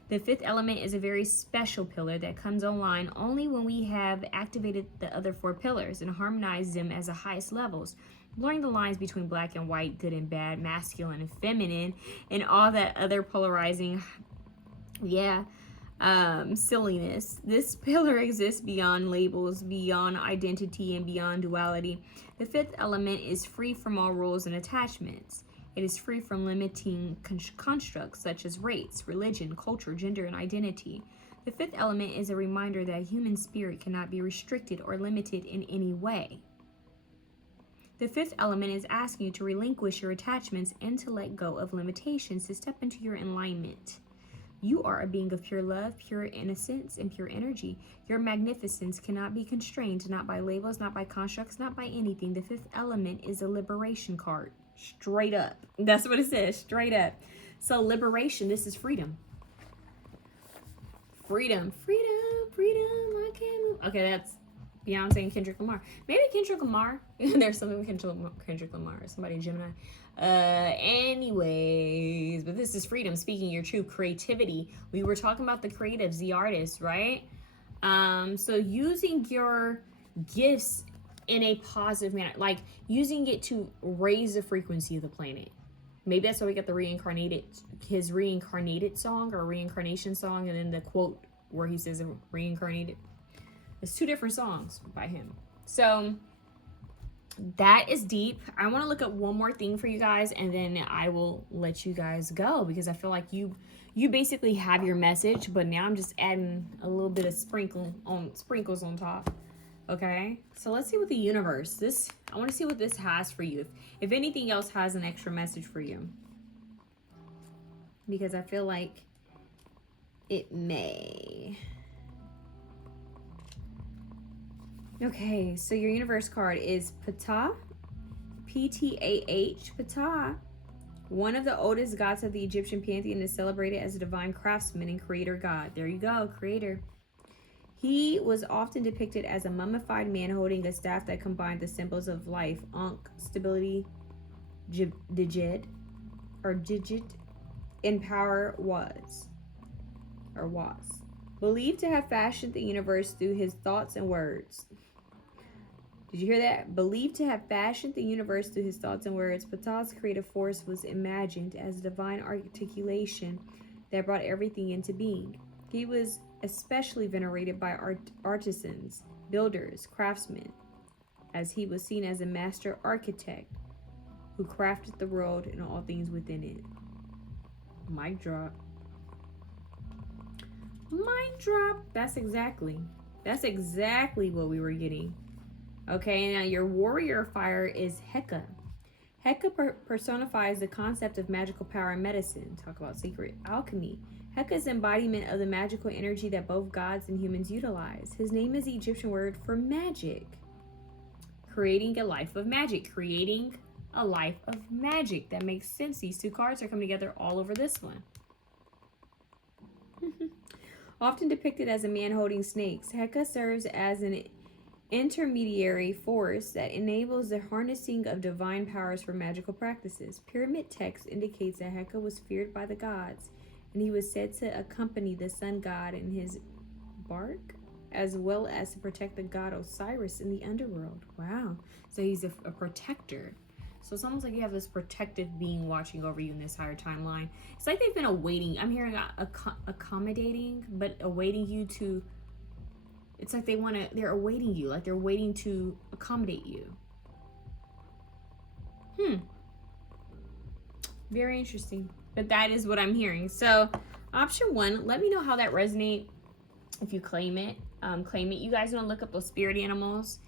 The Fifth Element is a very special pillar that comes online only when we have activated the other four pillars and harmonized them as the highest levels, blurring the lines between black and white, good and bad, masculine and feminine, and all that other polarizing, silliness. This pillar exists beyond labels, beyond identity, and beyond duality. The Fifth Element is free from all rules and attachments. It is free from limiting constructs such as race, religion, culture, gender, and identity. The Fifth Element is a reminder that human spirit cannot be restricted or limited in any way. The Fifth Element is asking you to relinquish your attachments and to let go of limitations to step into your enlightenment. You are a being of pure love, pure innocence, and pure energy. Your magnificence cannot be constrained, not by labels, not by constructs, not by anything. The Fifth Element is a liberation card. Straight up. That's what it says. Straight up. So liberation, this is freedom. Freedom. Freedom. Freedom. I can't move. Okay, that's Beyonce and Kendrick Lamar. Maybe Kendrick Lamar. There's something with Kendrick Lamar. Somebody Gemini. Anyways, but this is freedom. Speaking your true creativity. We were talking about the creatives, the artists, right? So using your gifts in a positive manner, like using it to raise the frequency of the planet. Maybe that's why we got his reincarnated song or reincarnation song, and then the quote where he says reincarnated. It's two different songs by him. So that is deep. I want to look at one more thing for you guys, and then I will let you guys go, because I feel like you basically have your message, but now I'm just adding a little bit of sprinkles on top. Okay, so let's see what the universe, I want to see what this has for you. If anything else has an extra message for you, because I feel like it may. Okay, so your universe card is Ptah, Ptah, Ptah. One of the oldest gods of the Egyptian pantheon, is celebrated as a divine craftsman and creator god. There you go, creator. He was often depicted as a mummified man holding a staff that combined the symbols of life, Ankh, stability, digit, and power was. Believed to have fashioned the universe through his thoughts and words. Did you hear that? Believed to have fashioned the universe through his thoughts and words, Ptah's creative force was imagined as a divine articulation that brought everything into being. He was especially venerated by artisans, builders, craftsmen, as he was seen as a master architect who crafted the world and all things within it. Mic drop. Mic drop. That's exactly what we were getting. Okay, now your warrior fire is Heka. Heka personifies the concept of magical power and medicine. Talk about secret alchemy. Heka's embodiment of the magical energy that both gods and humans utilize. His name is the Egyptian word for magic. Creating a life of magic. Creating a life of magic. That makes sense. These two cards are coming together all over this one. Often depicted as a man holding snakes, Heka serves as an intermediary force that enables the harnessing of divine powers for magical practices. Pyramid text indicates that Heka was feared by the gods, and he was said to accompany the sun god in his bark, as well as to protect the god Osiris in the underworld. Wow. So he's a protector. So it's almost like you have this protective being watching over you in this higher timeline. It's like they've been awaiting. I'm hearing accommodating, but awaiting you to It's like they're awaiting you, like they're waiting to accommodate you. Very interesting. But that is what I'm hearing. So option 1, let me know how that resonates if you claim it. Claim it. You guys want to look up those spirit animals.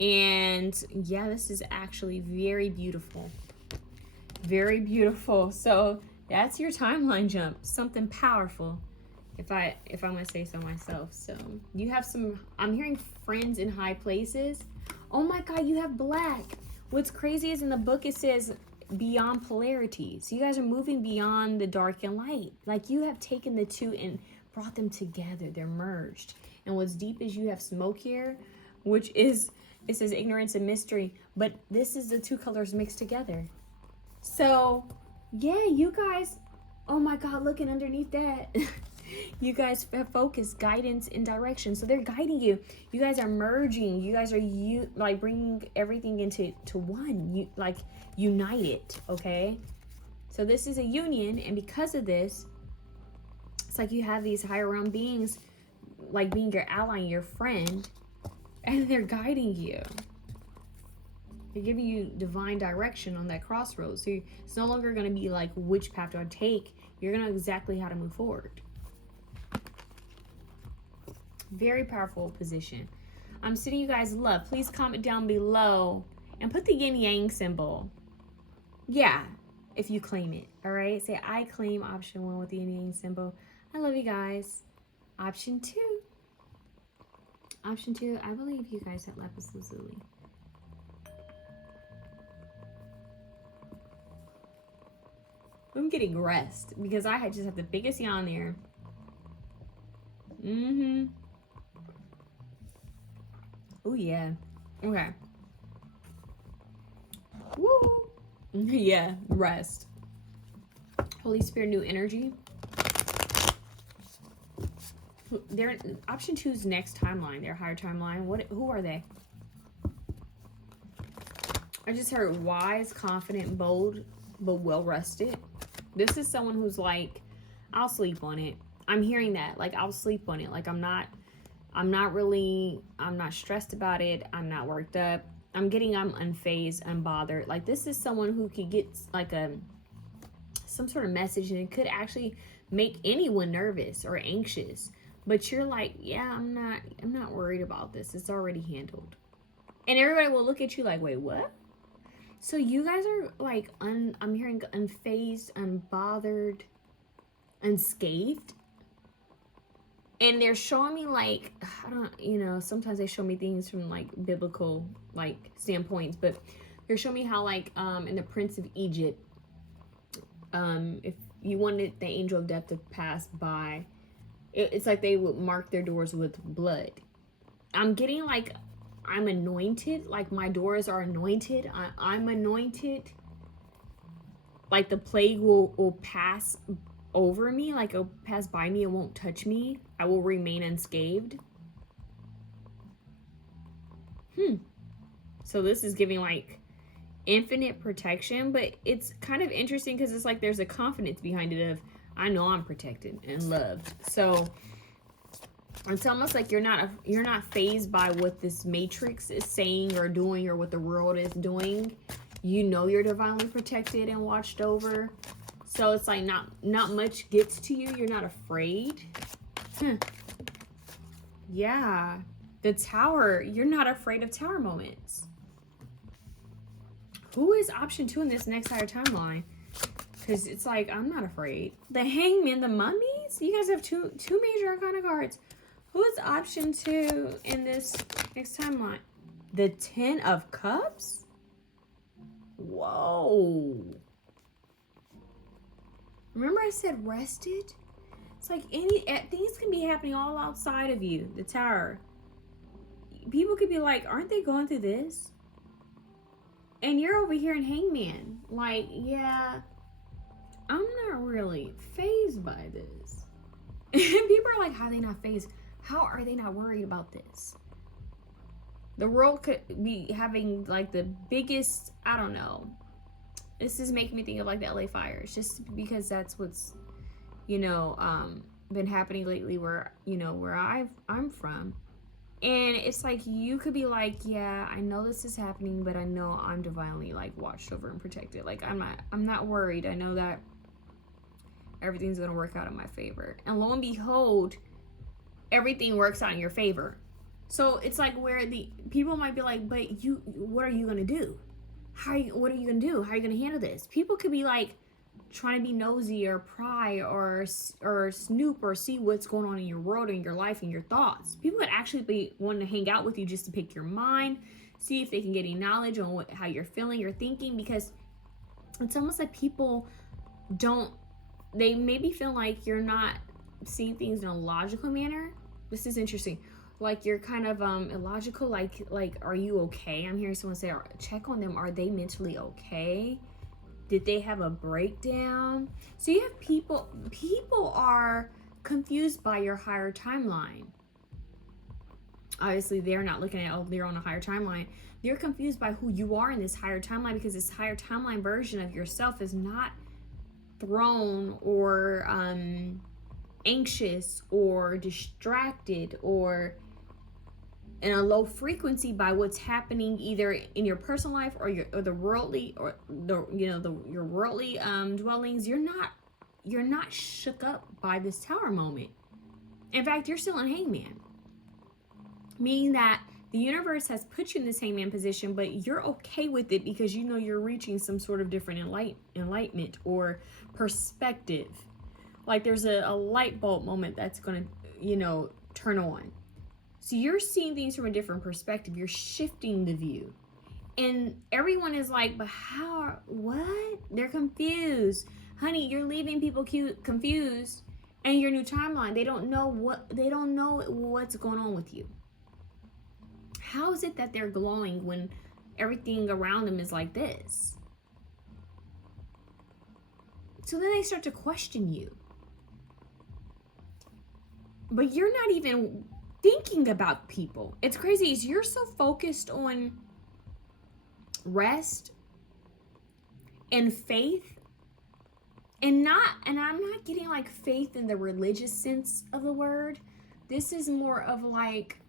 And yeah, this is actually very beautiful. Very beautiful. So that's your timeline jump. Something powerful. If I'm gonna say so myself. So you have some, I'm hearing friends in high places. Oh my God, you have black. What's crazy is in the book it says beyond polarity. So you guys are moving beyond the dark and light. Like you have taken the two and brought them together. They're merged. And what's deep is you have smoke here, which is, it says ignorance and mystery, but this is the two colors mixed together. So yeah, you guys, oh my God, looking underneath that. You guys have focus, guidance, and direction. So they're guiding you. You guys are merging. You guys are like bringing everything into one. You like unite it. Okay. So this is a union, and because of this, it's like you have these higher realm beings, like being your ally, your friend, and they're guiding you. They're giving you divine direction on that crossroads. So it's no longer going to be like, which path do I take? You're going to know exactly how to move forward. Very powerful position. I'm sending you guys love. Please comment down below and put the yin yang symbol. Yeah, if you claim it. All right. Say, I claim option 1 with the yin yang symbol. I love you guys. Option 2. Option 2. I believe you guys had lapis lazuli. I'm getting rest because I just have the biggest yawn there. Oh yeah. Okay. Woo. Yeah, rest. Holy Spirit, new energy. They're option 2's next timeline, their higher timeline. Who are they? I just heard wise, confident, bold, but well rested. This is someone who's like, I'll sleep on it. I'm hearing that. Like, I'll sleep on it. Like, I'm not stressed about it. I'm not worked up. I'm unfazed, unbothered. Like, this is someone who could get like some sort of message, and it could actually make anyone nervous or anxious. But you're like, yeah, I'm not worried about this. It's already handled. And everybody will look at you like, wait, what? So you guys are like, I'm hearing unfazed, unbothered, unscathed. And they're showing me like, I don't, sometimes they show me things from like biblical like standpoints, but they're showing me how like in the Prince of Egypt, if you wanted the angel of death to pass by, it's like they would mark their doors with blood. I'm getting like, I'm anointed, like my doors are anointed. I'm anointed. Like the plague will pass over me, like it'll pass by me, it won't touch me. I will remain unscathed. So this is giving like infinite protection, but it's kind of interesting because it's like there's a confidence behind it of, I know I'm protected and loved. So it's almost like you're not fazed by what this matrix is saying or doing or what the world is doing. You know you're divinely protected and watched over. So it's like not much gets to you. You're not afraid. Yeah. The Tower. You're not afraid of Tower moments. Who is option 2 in this next higher timeline? Because it's like, I'm not afraid. The Hangman, the Mummies? You guys have two major arcana cards. Who is option 2 in this next timeline? The 10 of Cups? Whoa. Remember I said rested? It's like things can be happening all outside of you. The Tower. People could be like, aren't they going through this? And you're over here in Hangman. Like, yeah, I'm not really fazed by this. And people are like, how are they not fazed? How are they not worried about this? The world could be having like the biggest, I don't know. This is making me think of like the LA fires, just because that's what's, been happening lately where I'm from. And it's like, you could be like, yeah, I know this is happening, but I know I'm divinely like watched over and protected. Like, I'm not worried. I know that everything's going to work out in my favor. And lo and behold, everything works out in your favor. So it's like, where the people might be like, but what are you going to do? What are you going to do? How are you going to handle this? People could be like trying to be nosy or pry or snoop or see what's going on in your world and your life and your thoughts. People would actually be wanting to hang out with you just to pick your mind, see if they can get any knowledge on how you're feeling or thinking, because it's almost like people they maybe feel like you're not seeing things in a logical manner. This is interesting. Like, you're kind of illogical. Like, are you okay? I'm hearing someone say, check on them. Are they mentally okay? Did they have a breakdown? So you have people are confused by your higher timeline. Obviously, they're not looking at, they're on a higher timeline. They're confused by who you are in this higher timeline, because this higher timeline version of yourself is not thrown or anxious or distracted or in a low frequency by what's happening either in your personal life or the worldly, or your worldly dwellings. You're not shook up by this tower moment. In fact, you're still in hangman, meaning that the universe has put you in this hangman position, but you're okay with it because you know you're reaching some sort of different enlightenment or perspective. Like, there's a light bulb moment that's going to turn on. So you're seeing things from a different perspective. You're shifting the view. And everyone is like, but what? They're confused. Honey, you're leaving people confused in your new timeline. They don't know what's going on with you. How is it that they're glowing when everything around them is like this? So then they start to question you. But you're not even thinking about people. It's crazy. You're so focused on rest and faith, and I'm not getting like faith in the religious sense of the word. This is more of like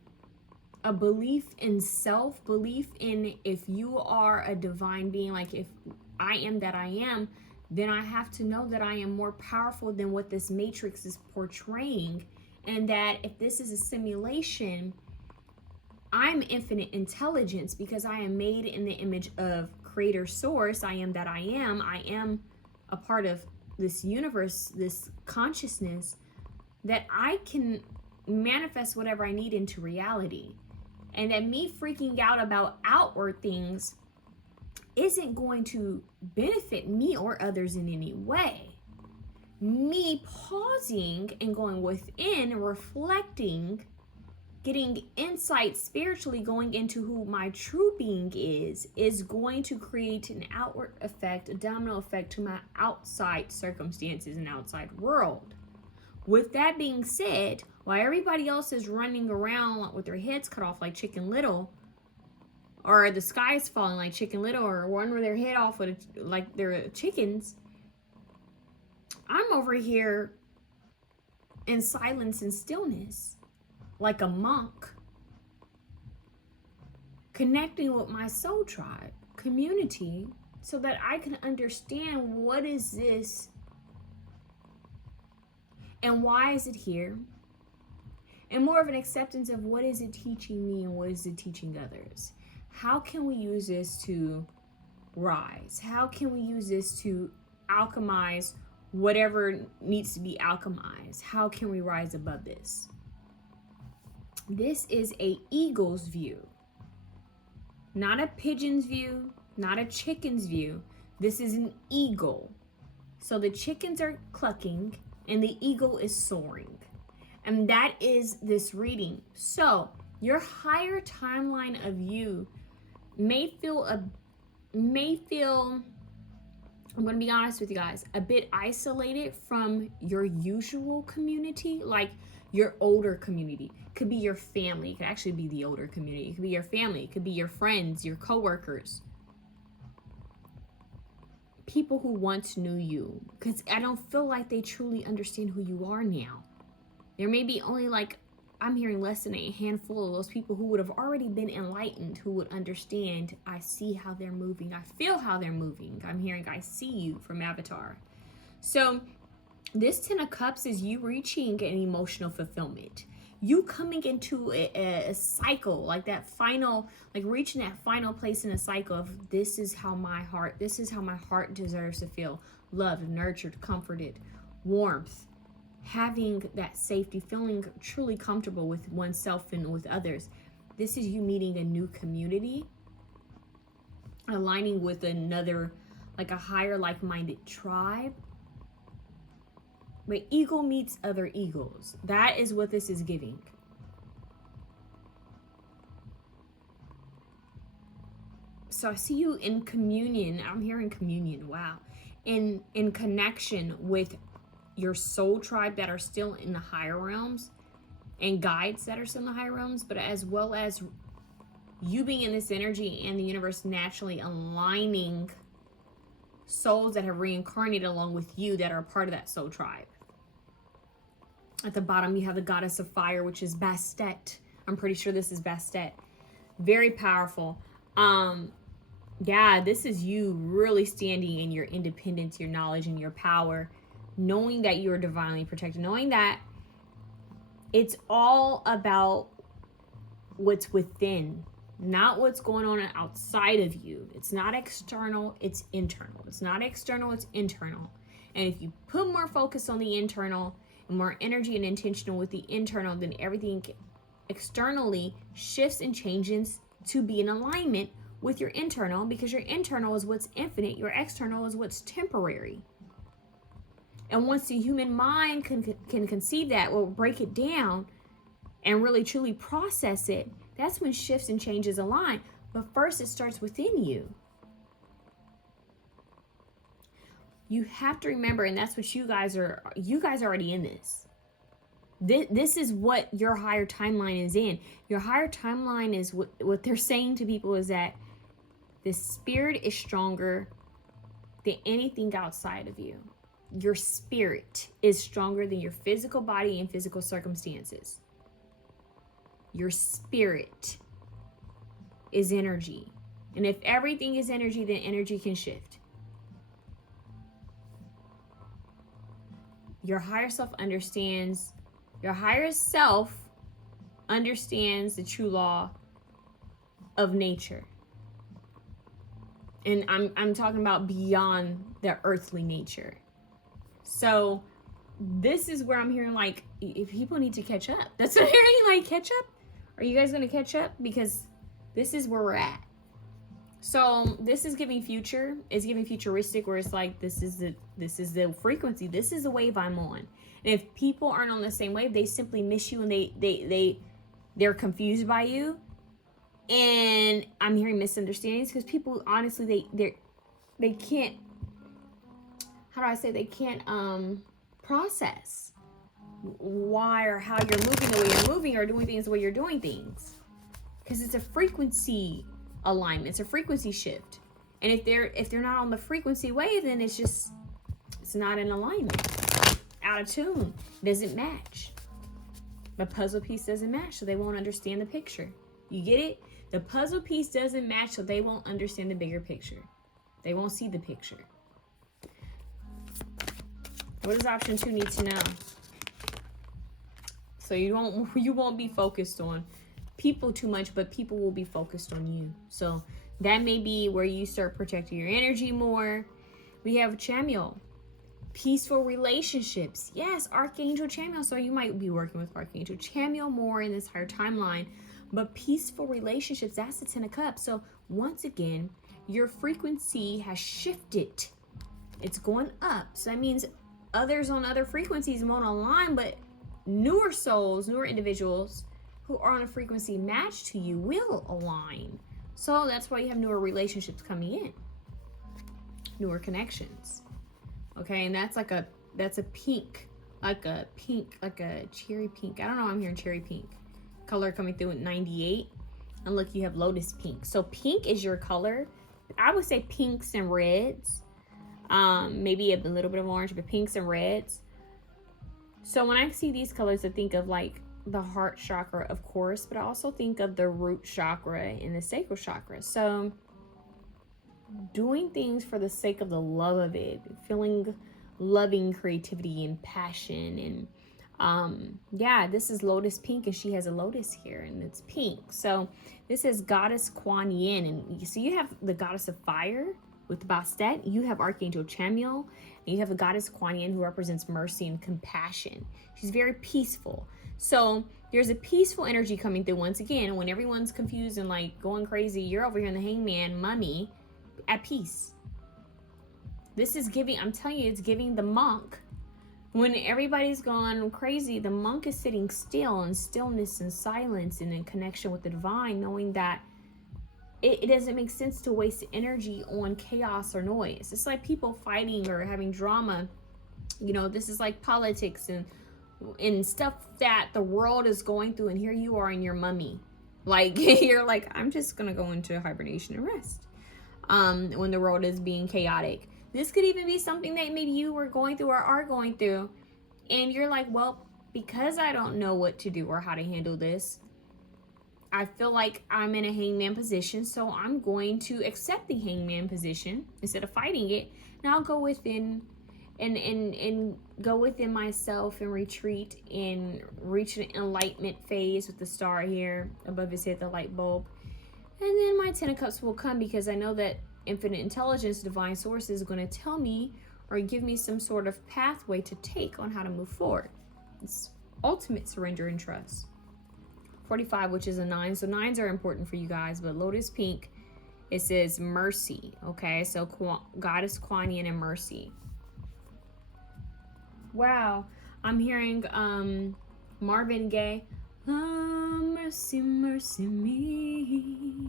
a belief in self, belief in, if you are a divine being, like, if I am that I am, then I have to know that I am more powerful than what this matrix is portraying. And that if this is a simulation, I'm infinite intelligence because I am made in the image of creator source. I am that I am. I am a part of this universe, this consciousness, that I can manifest whatever I need into reality. And that me freaking out about outward things isn't going to benefit me or others in any way. Me pausing and going within, reflecting, getting insight spiritually, going into who my true being is going to create an outward effect, a domino effect to my outside circumstances and outside world. With that being said, while everybody else is running around with their heads cut off like Chicken Little, or the sky is falling like Chicken Little, or one with their head off like they're chickens, I'm over here in silence and stillness, like a monk, connecting with my soul tribe community so that I can understand what is this and why is it here, and more of an acceptance of what is it teaching me and what is it teaching others. How can we use this to rise? How can we use this to alchemize whatever needs to be alchemized? How can we rise above this? This is a eagle's view, not a pigeon's view, not a chicken's view. This is an eagle. So the chickens are clucking and the eagle is soaring. And that is this reading. So your higher timeline of you may feel, I'm going to be honest with you guys, a bit isolated from your usual community, like your older community. Could be your family. It could actually be the older community. It could be your family. It could be your friends, your coworkers. People who once knew you. Because I don't feel like they truly understand who you are now. There may be only like I'm hearing less than a handful of those people who would have already been enlightened, who would understand, I see how they're moving. I feel how they're moving. I'm hearing, I see you from Avatar. So this 10 of Cups is you reaching an emotional fulfillment. You coming into a cycle, like that final, like reaching that final place in a cycle of this is how my heart deserves to feel. Loved, nurtured, comforted, warmth, having that safety, feeling truly comfortable with oneself and with others. This is you meeting a new community, aligning with another, like a higher like-minded tribe. But eagle meets other eagles. That is what this is giving. So I see you in communion. I'm hearing communion. Wow. In connection with your soul tribe that are still in the higher realms, and guides that are still in the higher realms, but as well as you being in this energy and the universe naturally aligning souls that have reincarnated along with you that are a part of that soul tribe. At the bottom, you have the goddess of fire, which is Bastet. I'm pretty sure this is Bastet. Very powerful. Yeah, this is you really standing in your independence, your knowledge, and your power, knowing that you are divinely protected, knowing that it's all about what's within, not what's going on outside of you. It's not external, it's internal. It's not external, it's internal. And if you put more focus on the internal and more energy and intentional with the internal, then everything externally shifts and changes to be in alignment with your internal, because your internal is what's infinite, your external is what's temporary. And once the human mind can conceive that, or break it down and really truly process it, that's when shifts and changes align. But first, it starts within you. You have to remember, and that's what you guys are already in this. This is what your higher timeline is in. Your higher timeline is what they're saying to people is that the spirit is stronger than anything outside of you. Your spirit is stronger than your physical body and physical circumstances. Your spirit is energy. And if everything is energy, then energy can shift. Your higher self understands the true law of nature. And I'm talking about beyond the earthly nature. So this is where I'm hearing, like, if people need to catch up. That's what I'm hearing, like, catch up. Are you guys going to catch up? Because this is where we're at. So this is giving future. It's giving futuristic, where it's like, this is the frequency. This is the wave I'm on. And if people aren't on the same wave, they simply miss you, and they're confused by you. And I'm hearing misunderstandings because people, honestly, they can't, how do I say, they can't process why or how you're moving the way you're moving, or doing things the way you're doing things, because it's a frequency alignment, it's a frequency shift. And if they're not on the frequency wave, then it's not in alignment, out of tune, doesn't match. The puzzle piece doesn't match, so they won't understand the picture. You get it? The puzzle piece doesn't match, so they won't understand the bigger picture. They won't see the picture. What does option 2 need to know? So you won't be focused on people too much, but people will be focused on you. So that may be where you start protecting your energy more. We have Chamuel. Peaceful relationships. Yes, Archangel Chamuel. So you might be working with Archangel Chamuel more in this higher timeline. But peaceful relationships, that's the 10 of Cups. So once again, your frequency has shifted. It's going up. So that means others on other frequencies won't align, but newer souls, newer individuals who are on a frequency matched to you will align. So that's why you have newer relationships coming in. Newer connections. Okay, and that's a pink, like a cherry pink. I don't know, I'm hearing cherry pink. Color coming through at 98. And look, you have lotus pink. So pink is your color. I would say pinks and reds. Maybe a little bit of orange, but pinks and reds. So when I see these colors, I think of like the heart chakra, of course, but I also think of the root chakra and the sacral chakra. So doing things for the sake of the love of it, feeling loving creativity and passion. And yeah, this is Lotus Pink, and she has a lotus here, and it's pink. So this is Goddess Kuan Yin, and so you have the Goddess of Fire with Bastet, you have Archangel Chamuel, and you have the Goddess Kuan Yin, who represents mercy and compassion. She's very peaceful. So there's a peaceful energy coming through. Once again, when everyone's confused and like going crazy, you're over here in the Hangman, mummy, at peace. This is giving, I'm telling you, it's giving the monk. When everybody's gone crazy, the monk is sitting still in stillness and silence and in connection with the divine, knowing that it doesn't make sense to waste energy on chaos or noise. It's like people fighting or having drama. You know, this is like politics and stuff that the world is going through, and here you are in your mummy. Like, you're like, I'm just gonna go into hibernation and rest. When the world is being chaotic. This could even be something that maybe you were going through or are going through, and you're like, well, because I don't know what to do or how to handle this, I feel like I'm in a hangman position, so I'm going to accept the hangman position instead of fighting it. And I'll go within and go within myself and retreat and reach an enlightenment phase with the star here above his head, the light bulb. And then my Ten of Cups will come, because I know that infinite intelligence, divine source, is going to tell me or give me some sort of pathway to take on how to move forward. It's ultimate surrender and trust. 45, which is a 9. So 9s are important for you guys, but Lotus Pink, it says mercy. Okay, so Goddess Kuan Yin and mercy. Wow, I'm hearing Marvin Gaye. Oh, mercy, mercy me.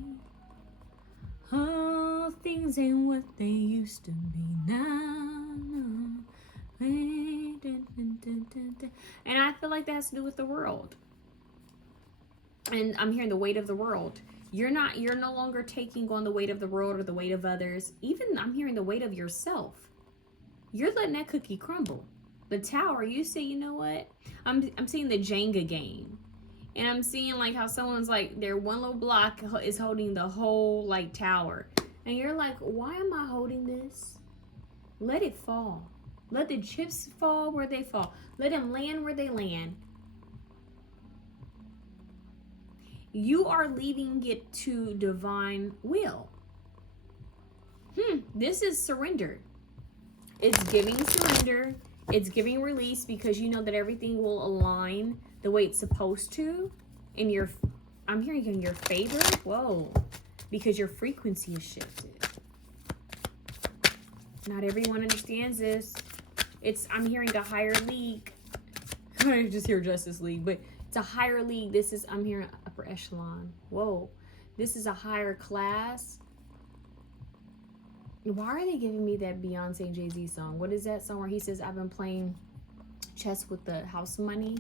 All things ain't what they used to be now. And I feel like that has to do with the world. And I'm hearing the weight of the world. You're no longer taking on the weight of the world or the weight of others. Even I'm hearing the weight of yourself. You're letting that cookie crumble. The tower, you say, you know what? I'm seeing the Jenga game. And I'm seeing like how someone's like, their one little block is holding the whole like tower. And you're like, why am I holding this? Let it fall. Let the chips fall where they fall. Let them land where they land. You are leaving it to divine will. This is surrender. It's giving surrender. It's giving release, because you know that everything will align the way it's supposed to in your, I'm hearing in your favor. Whoa, because your frequency is shifted. Not everyone understands this. I'm hearing a higher league. I just hear Justice League, but it's a higher league. I'm hearing upper echelon. Whoa, this is a higher class. Why are they giving me that Beyonce and Jay-Z song? What is that song where he says, I've been playing chess with the house money?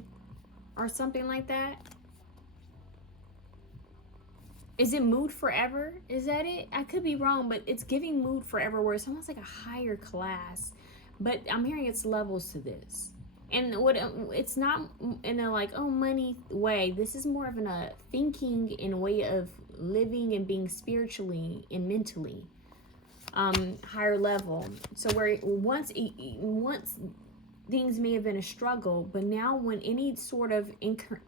Or something like that? Is it Mood Forever? Is that it? I could be wrong, but it's giving Mood Forever, where it's almost like a higher class. But I'm hearing it's levels to this. And it's not in a like, oh, money way. This is more of a thinking in a way of living and being spiritually and mentally higher level. So where once things may have been a struggle, but now when any sort of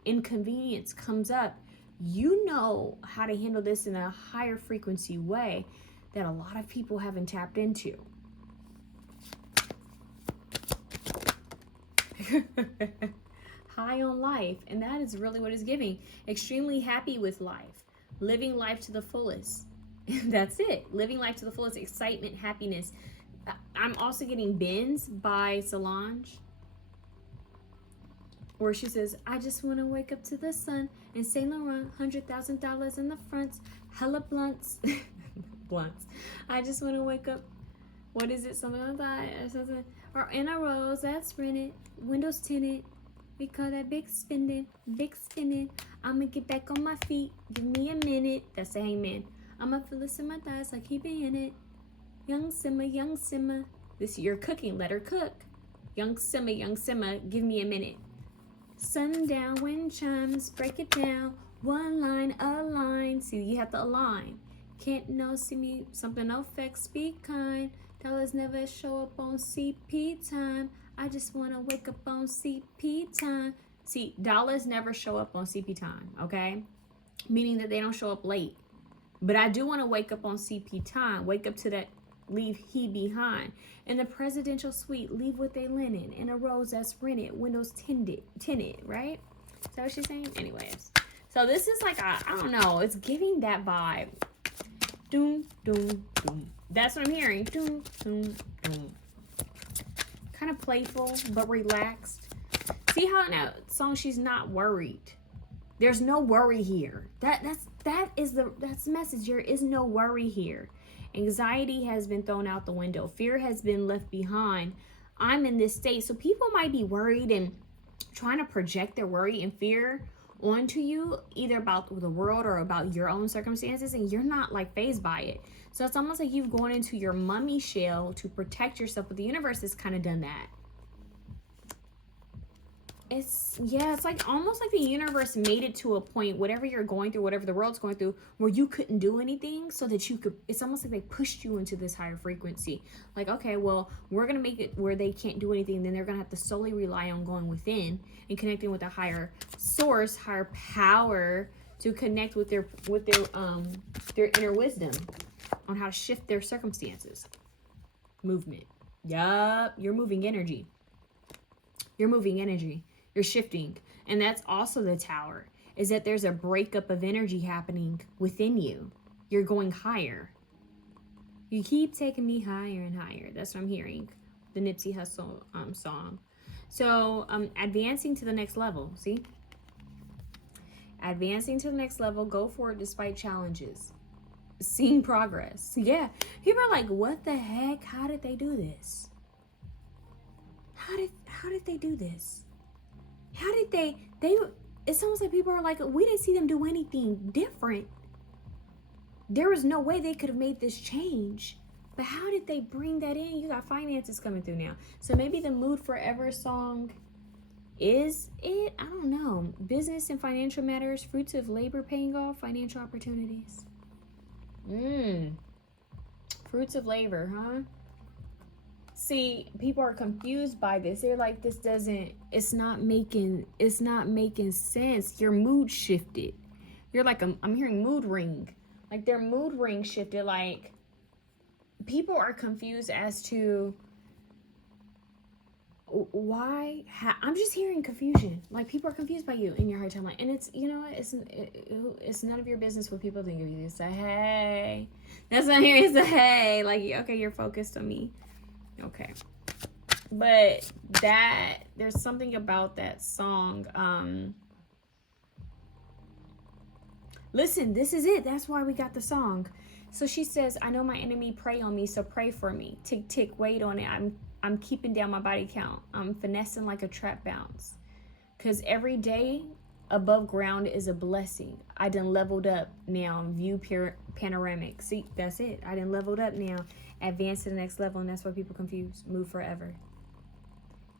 inconvenience comes up, you know how to handle this in a higher frequency way that a lot of people haven't tapped into. High on life, and that is really what it's giving. Extremely happy with life, living life to the fullest. That's it. Living life to the fullest. Excitement, happiness. I'm also getting Bins by Solange, where she says, I just want to wake up to the sun and Saint Laurent, $100,000 in the fronts, hella blunts. Blunts. I just want to wake up. What is it? Something like that. Or something. Or in a rose that's rented, windows tinted. We call that big spending, big spinning. I'ma get back on my feet. Give me a minute. That's the hangman. I'ma feel this in my thighs like he be in it. Young simmer, young simmer. This you're cooking, let her cook. Young simmer, give me a minute. Sundown, wind chimes, break it down. One line, align. See, you have to align. Can't no see me, something no effects, be kind. Dollars never show up on CP time. I just want to wake up on CP time. See, dollars never show up on CP time, okay? Meaning that they don't show up late. But I do want to wake up on CP time. Wake up to that, leave he behind. In the presidential suite, leave with a linen. In a rose that's rented, windows tinted, right? Is that what she's saying? Anyways. So this is like, I don't know. It's giving that vibe. Doom, doom, doom. That's what I'm hearing. Doom, doom, doom. Kind of playful, but relaxed. See how in that song she's not worried. There's no worry here. That's the message. There is no worry here. Anxiety has been thrown out the window. Fear has been left behind. I'm in this state. So people might be worried and trying to project their worry and fear onto you, either about the world or about your own circumstances, and you're not like fazed by it. So it's almost like you've gone into your mummy shell to protect yourself, but the universe has kind of done that. It's like almost like the universe made it to a point, whatever you're going through, whatever the world's going through, where you couldn't do anything, so that you could, it's almost like they pushed you into this higher frequency. Like, okay, well, we're going to make it where they can't do anything. Then they're going to have to solely rely on going within and connecting with a higher source, higher power, to connect with their inner wisdom on how to shift their circumstances. Movement. Yup. You're moving energy. You're moving energy. You're shifting. And that's also the tower, is that there's a breakup of energy happening within you. You're going higher. You keep taking me higher and higher. That's what I'm hearing. The Nipsey Hussle song. So advancing to the next level. See? Advancing to the next level. Go for it despite challenges. Seeing progress. Yeah. People are like, what the heck? How did they do this? How did they do this? How did they it's almost like people are like, we didn't see them do anything different. There was no way they could have made this change. But how did they bring that in? You got finances coming through now. So maybe the Mood Forever song is it? I don't know. Business and financial matters, fruits of labor paying off, financial opportunities. Fruits of labor, huh? See, people are confused by this. They're like, it's not making sense. Your mood shifted. You're like, I'm hearing mood ring. Like their mood ring shifted. Like people are confused as to why. I'm just hearing confusion. Like people are confused by you in your higher timeline. And it's, you know what? It's none of your business what people think of you. It's a hey. That's not here. It's a hey. Like, okay, you're focused on me. Okay, but there's something about that song. Listen, this is it. That's why we got the song. So she says, I know my enemy prey on me, so pray for me. Tick, tick, wait on it. I'm keeping down my body count. I'm finessing like a trap bounce. Because every day above ground is a blessing. I done leveled up now. View panoramic. See, that's it. I done leveled up now. Advance to the next level, and that's why people confuse. Move forever.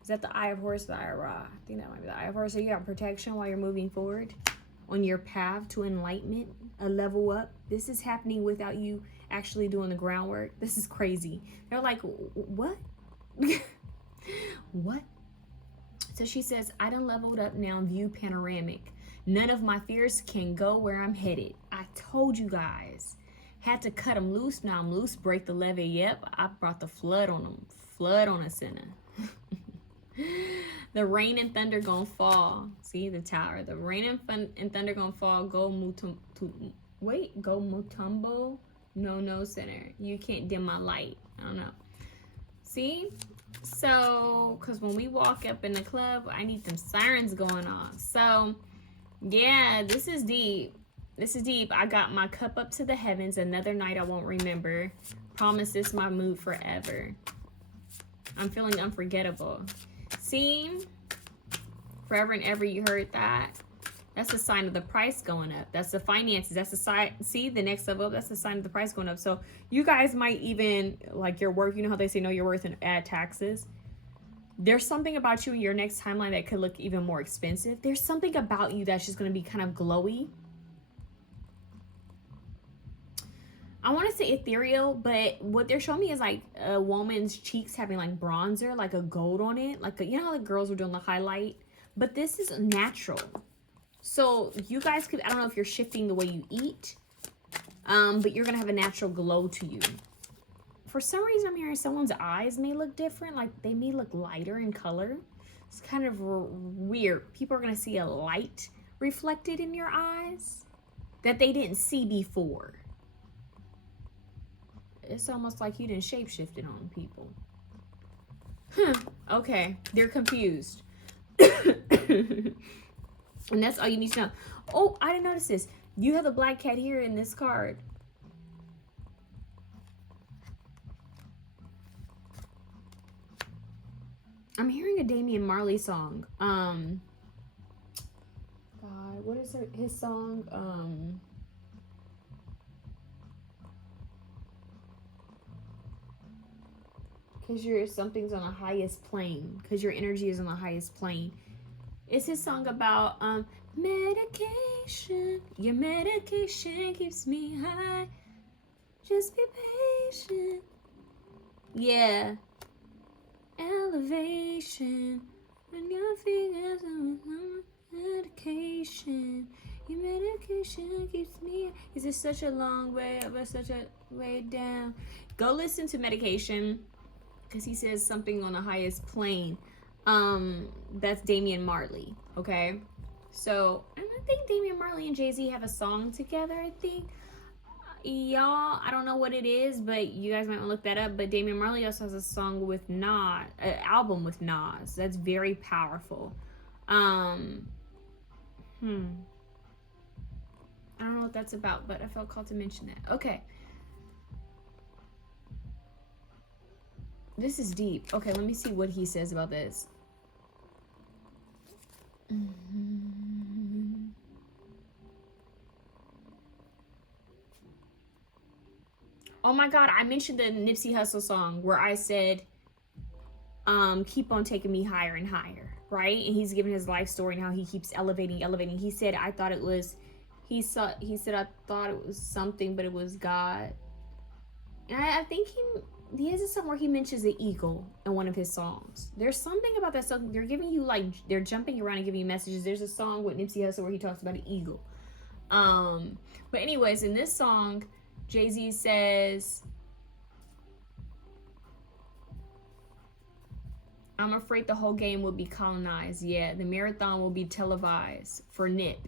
Is that the Eye of Horus, the Eye of Ra? I think that might be the Eye of Horus. So you got protection while you're moving forward on your path to enlightenment, a level up. This is happening without you actually doing the groundwork. This is crazy. They're like, what? What? So she says, I done leveled up now, view panoramic. None of my fears can go where I'm headed. I told you guys. Had to cut them loose. Now I'm loose. Break the levee. Yep, I brought the flood on them. Flood on a sinner. The rain and thunder gonna fall. See the tower. The rain and thunder gonna fall. Go mutombo. No sinner. You can't dim my light. I don't know. See? So, because when we walk up in the club, I need them sirens going on. So, yeah, this is deep. This is deep. I got my cup up to the heavens. Another night I won't remember. Promise this my mood forever. I'm feeling unforgettable. See? Forever and ever, you heard that? That's a sign of the price going up. That's the finances. That's the sign. See, the next level up, that's the sign of the price going up. So you guys might even, like your worth, you know how they say know your worth and add taxes? There's something about you in your next timeline that could look even more expensive. There's something about you that's just going to be kind of glowy. I want to say ethereal, but what they're showing me is like a woman's cheeks having like bronzer, like a gold on it. Like, you know how the girls were doing the highlight? But this is natural. So you guys could, I don't know if you're shifting the way you eat, but you're going to have a natural glow to you. For some reason, I'm hearing someone's eyes may look different. Like they may look lighter in color. It's kind of weird. People are going to see a light reflected in your eyes that they didn't see before. It's almost like you didn't shapeshifted on people. Okay, they're confused. And that's all you need to know. Oh, I didn't notice this. You have the black cat here in this card. I'm hearing a Damian Marley song. God, what is his song? Because something's on the highest plane. Because your energy is on the highest plane. It's his song about medication. Your medication keeps me high. Just be patient. Yeah. Elevation. When your fingers on medication. Your medication keeps me. Is it such a long way up or such a way down? Go listen to Medication. Because he says something on the highest plane. That's Damian Marley. Okay. So, and I think Damian Marley and Jay-Z have a song together, I think. Y'all, I don't know what it is, but you guys might want to look that up. But Damian Marley also has a song with Nas, an album with Nas. That's very powerful. I don't know what that's about, but I felt called to mention that. Okay. This is deep. Okay, let me see what he says about this. Oh my God, I mentioned the Nipsey Hussle song where I said, keep on taking me higher and higher, right? And he's giving his life story and how he keeps elevating. He said, I thought it was, he said, I thought it was something, but it was God. And I think he has a song where he mentions the eagle in one of his songs. There's something about that song. They're giving you like, they're jumping around and giving you messages. There's a song with Nipsey Hussle where he talks about an eagle. But anyways, in this song, Jay-Z says, I'm afraid the whole game will be colonized. Yeah, the marathon will be televised for Nip.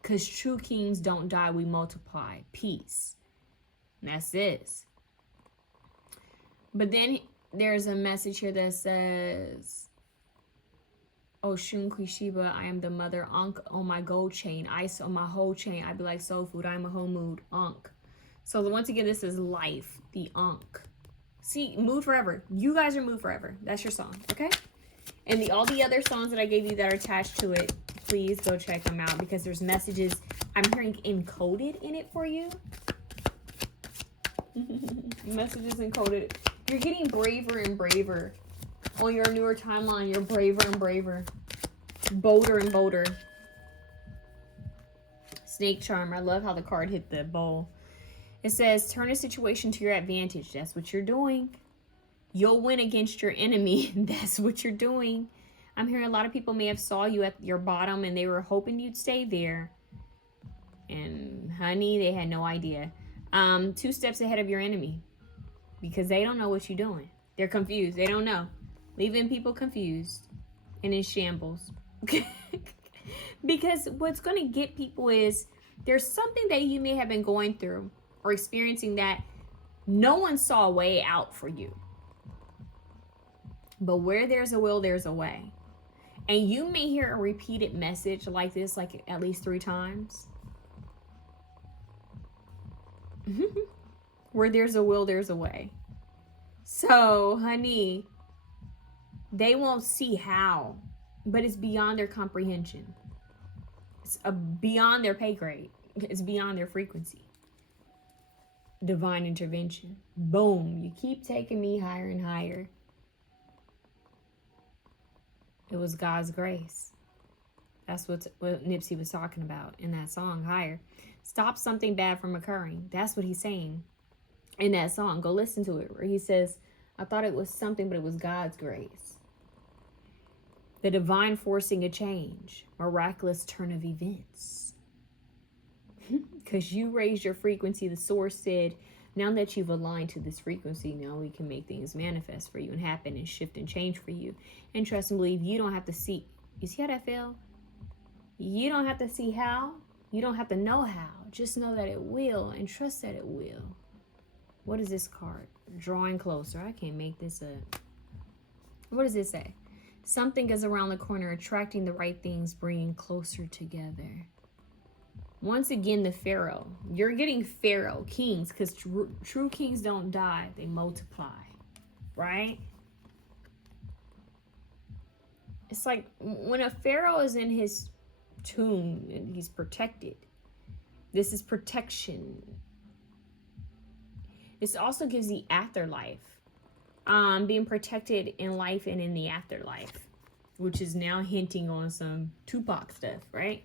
Because true kings don't die, we multiply. Peace. And that's this. But then there's a message here that says, Oshun Kishiba, I am the mother. Ankh on my gold chain. Ice on my whole chain. I be like soul food. I am a whole mood. Ankh. So once again, this is life. The Ankh. See, mood forever. You guys are mood forever. That's your song. Okay? And all the other songs that I gave you that are attached to it, please go check them out because there's messages I'm hearing encoded in it for you. Messages encoded. You're getting braver and braver. On your newer timeline, you're braver and braver. Bolder and bolder. Snake charm. I love how the card hit the bowl. It says, turn a situation to your advantage. That's what you're doing. You'll win against your enemy. That's what you're doing. I'm hearing a lot of people may have saw you at your bottom and they were hoping you'd stay there. And honey, they had no idea. 2 steps ahead of your enemy. Because they don't know what you're doing. They're confused. They don't know. Leaving people confused and in shambles. Because what's going to get people is there's something that you may have been going through or experiencing that no one saw a way out for you. But where there's a will, there's a way. And you may hear a repeated message like this, like at least 3 times. Where there's a will, there's a way. So, honey, they won't see how, but it's beyond their comprehension. It's beyond their pay grade. It's beyond their frequency. Divine intervention. Boom. You keep taking me higher and higher. It was God's grace. That's what Nipsey was talking about in that song, Higher. Stop something bad from occurring. That's what he's saying in that song. Go listen to it, where he says, I thought it was something, but it was God's grace. The divine forcing a change, miraculous turn of events. Because you raised your frequency, the source said, now that you've aligned to this frequency, now we can make things manifest for you and happen and shift and change for you. And trust and believe, you don't have to see. You see how that felt? You don't have to see how. You don't have to know how. Just know that it will and trust that it will. What is this card? Drawing closer. I can't make this up. What does it say? Something is around the corner, attracting the right things, bringing closer together. Once again, the Pharaoh. You're getting Pharaoh, kings, because true kings don't die. They multiply, right? It's like when a Pharaoh is in his tomb and he's protected. This is protection. This also gives the afterlife. Being protected in life and in the afterlife, which is now hinting on some Tupac stuff, right?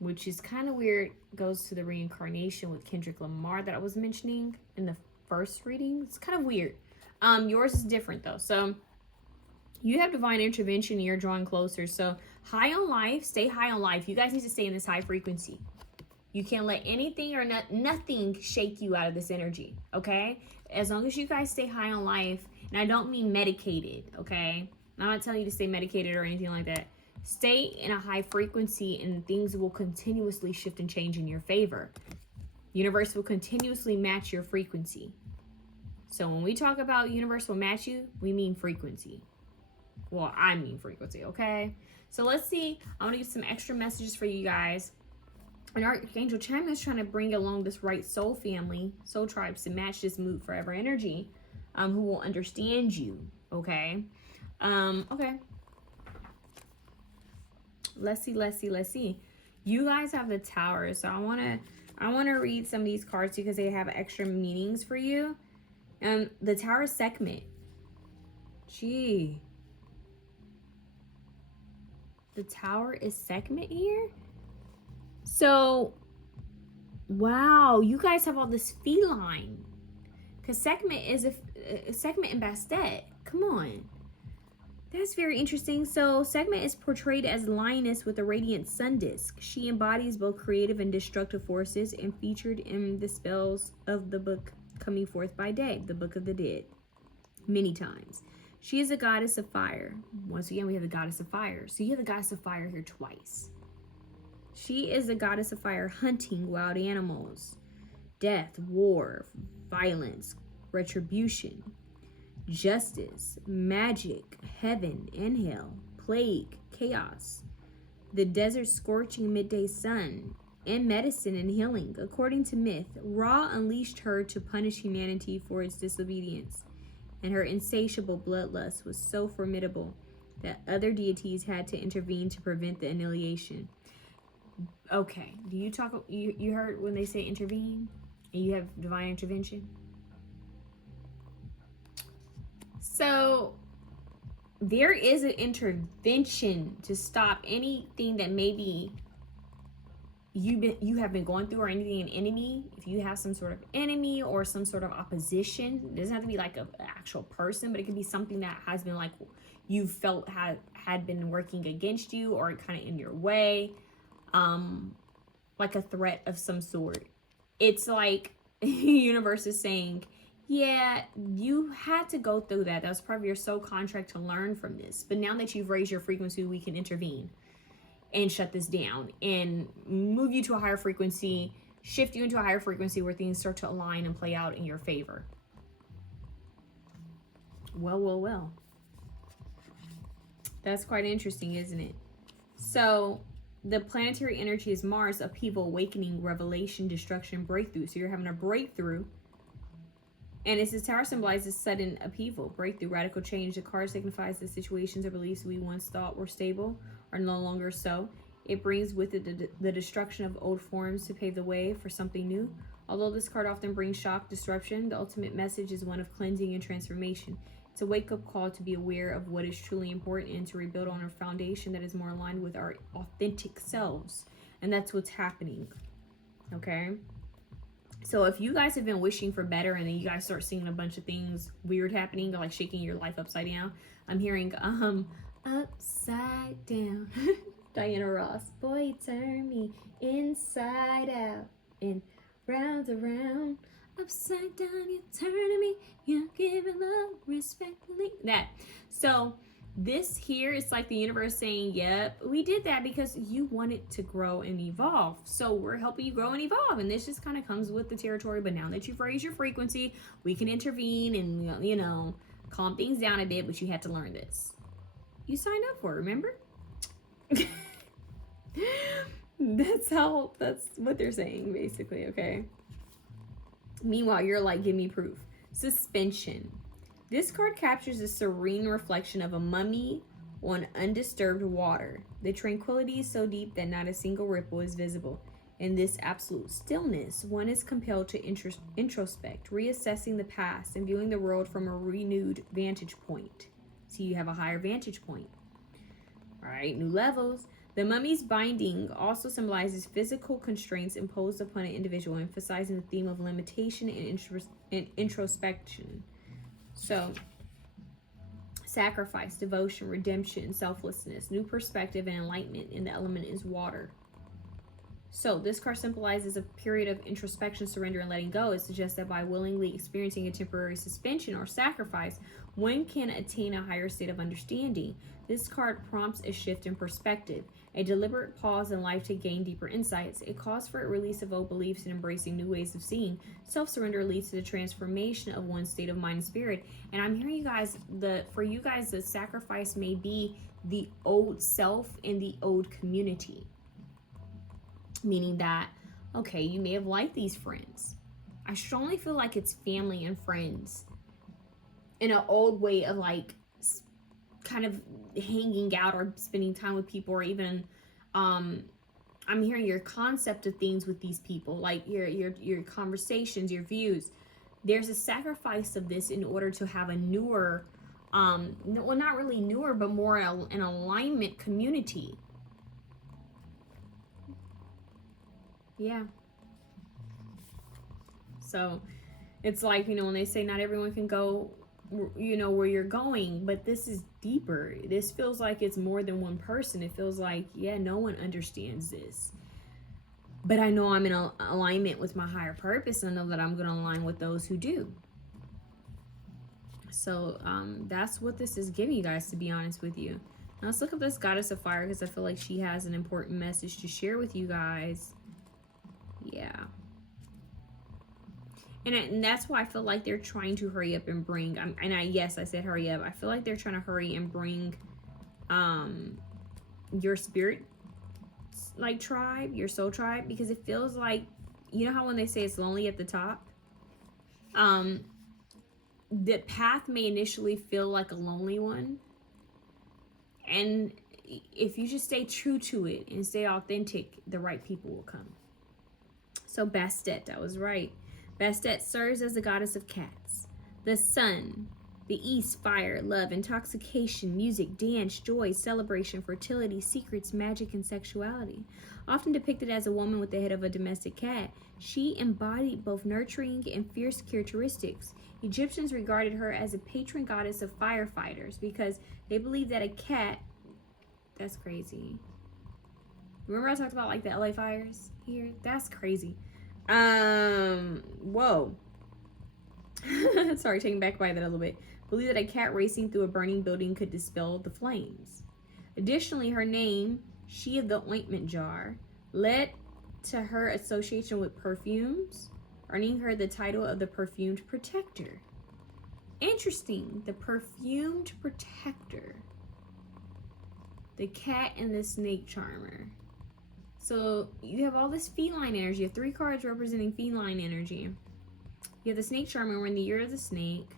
Which is kind of weird. Goes to the reincarnation with Kendrick Lamar that I was mentioning in the first reading. It's kind of weird. Yours is different though. So you have divine intervention and you're drawing closer. So high on life, stay high on life. You guys need to stay in this high frequency. You can't let anything or nothing shake you out of this energy, okay? As long as you guys stay high on life, and I don't mean medicated, okay? I'm not telling you to stay medicated or anything like that. Stay in a high frequency and things will continuously shift and change in your favor. Universe will continuously match your frequency. So when we talk about universe will match you, we mean frequency. Well, I mean frequency, okay? So let's see. I want to give some extra messages for you guys. And Archangel Chairman is trying to bring along this right soul family, soul tribes to match this mood forever energy, who will understand you, okay? Okay. Let's see. You guys have the Tower, so I wanna read some of these cards because they have extra meanings for you. The Tower is Sekhmet. Gee. The Tower is Sekhmet here? So, wow, you guys have all this feline. Because Sekhmet is Sekhmet and Bastet. Come on. That's very interesting. So, Sekhmet is portrayed as lioness with a radiant sun disk. She embodies both creative and destructive forces and featured in the spells of the book Coming Forth by Day, the Book of the Dead, many times. She is a goddess of fire. Once again, we have the goddess of fire. So, you have the goddess of fire here twice. She is a goddess of fire, hunting wild animals, death, war, violence, retribution, justice, magic, heaven and hell, plague, chaos, the desert scorching midday sun, and medicine and healing. According to myth, Ra unleashed her to punish humanity for its disobedience, and her insatiable bloodlust was so formidable that other deities had to intervene to prevent the annihilation. Okay, do you talk? You heard when they say intervene, and you have divine intervention. So there is an intervention to stop anything that maybe you have been going through, or anything, an enemy. If you have some sort of enemy or some sort of opposition, it doesn't have to be like an actual person, but it could be something that has been like you felt had been working against you or kind of in your way. Like a threat of some sort. It's like universe is saying, yeah, you had to go through that. That was part of your soul contract to learn from this. But now that you've raised your frequency, we can intervene and shut this down and move you to a higher frequency, shift you into a higher frequency where things start to align and play out in your favor. Well. That's quite interesting, isn't it? So the planetary energy is Mars, upheaval, awakening, revelation, destruction, breakthrough. So you're having a breakthrough. And it's this Tower symbolizes sudden upheaval, breakthrough, radical change. The card signifies that situations or beliefs we once thought were stable are no longer so. It brings with it the destruction of old forms to pave the way for something new. Although this card often brings shock, disruption, the ultimate message is one of cleansing and transformation. It's a wake-up call to be aware of what is truly important and to rebuild on a foundation that is more aligned with our authentic selves. And that's what's happening. Okay? So if you guys have been wishing for better and then you guys start seeing a bunch of things weird happening, like shaking your life upside down, I'm hearing upside down. Diana Ross. Boy, turn me inside out and round around. Upside down, you're turning me, you're giving love respectfully. That. So this here is like the universe saying, yep, we did that because you wanted to grow and evolve. So we're helping you grow and evolve. And this just kind of comes with the territory. But now that you've raised your frequency, we can intervene and, you know, calm things down a bit. But you had to learn this. You signed up for it, remember? That's what they're saying, basically, okay? Meanwhile, you're like, give me proof. Suspension. This card captures the serene reflection of a mummy on undisturbed water. The tranquility is so deep that not a single ripple is visible. In this absolute stillness, one is compelled to introspect, reassessing the past and viewing the world from a renewed vantage point. So you have a higher vantage point. All right, new levels. The mummy's binding also symbolizes physical constraints imposed upon an individual, emphasizing the theme of limitation and introspection. So, sacrifice, devotion, redemption, selflessness, new perspective, and enlightenment, and the element is water. So, this card symbolizes a period of introspection, surrender, and letting go. It suggests that by willingly experiencing a temporary suspension or sacrifice, one can attain a higher state of understanding. This card prompts a shift in perspective, a deliberate pause in life to gain deeper insights. It calls for a release of old beliefs and embracing new ways of seeing. Self-surrender leads to the transformation of one's state of mind and spirit. And I'm hearing you guys, for you guys, the sacrifice may be the old self in the old community. Meaning that, okay, you may have liked these friends. I strongly feel like it's family and friends in an old way of like kind of hanging out or spending time with people, or even I'm hearing your concept of things with these people, like your conversations, your views. There's a sacrifice of this in order to have a newer well, not really newer, but more an alignment community. Yeah. So it's like, you know, when they say not everyone can go, you know, where you're going, but this is deeper. This feels like it's more than one person. It feels like, yeah, no one understands this, but I know I'm in alignment with my higher purpose. I know that I'm going to align with those who do. So that's what this is giving you guys, to be honest with you. Now let's look up this goddess of fire, because I feel like she has an important message to share with you guys. Yeah. And that's why I feel like they're trying to hurry up and bring, yes, I said hurry up. I feel like they're trying to hurry and bring your spirit, like, tribe, your soul tribe, because it feels like, you know how when they say it's lonely at the top? The path may initially feel like a lonely one. And if you just stay true to it and stay authentic, the right people will come. So Bastet, I was right. Bastet serves as the goddess of cats, the sun, the east, fire, love, intoxication, music, dance, joy, celebration, fertility, secrets, magic, and sexuality. Often depicted as a woman with the head of a domestic cat, she embodied both nurturing and fierce characteristics. Egyptians regarded her as a patron goddess of firefighters because they believed that a cat, that's crazy. Remember I talked about like the LA fires here? That's crazy. Whoa. Sorry, taken back by that a little bit. Believe that a cat racing through a burning building could dispel the flames. Additionally, her name, she of the ointment jar, led to her association with perfumes, earning her the title of the perfumed protector. Interesting, the perfumed protector. The cat and the snake charmer. So you have all this feline energy. You have 3 cards representing feline energy. You have the snake charmer, we're in the year of the snake.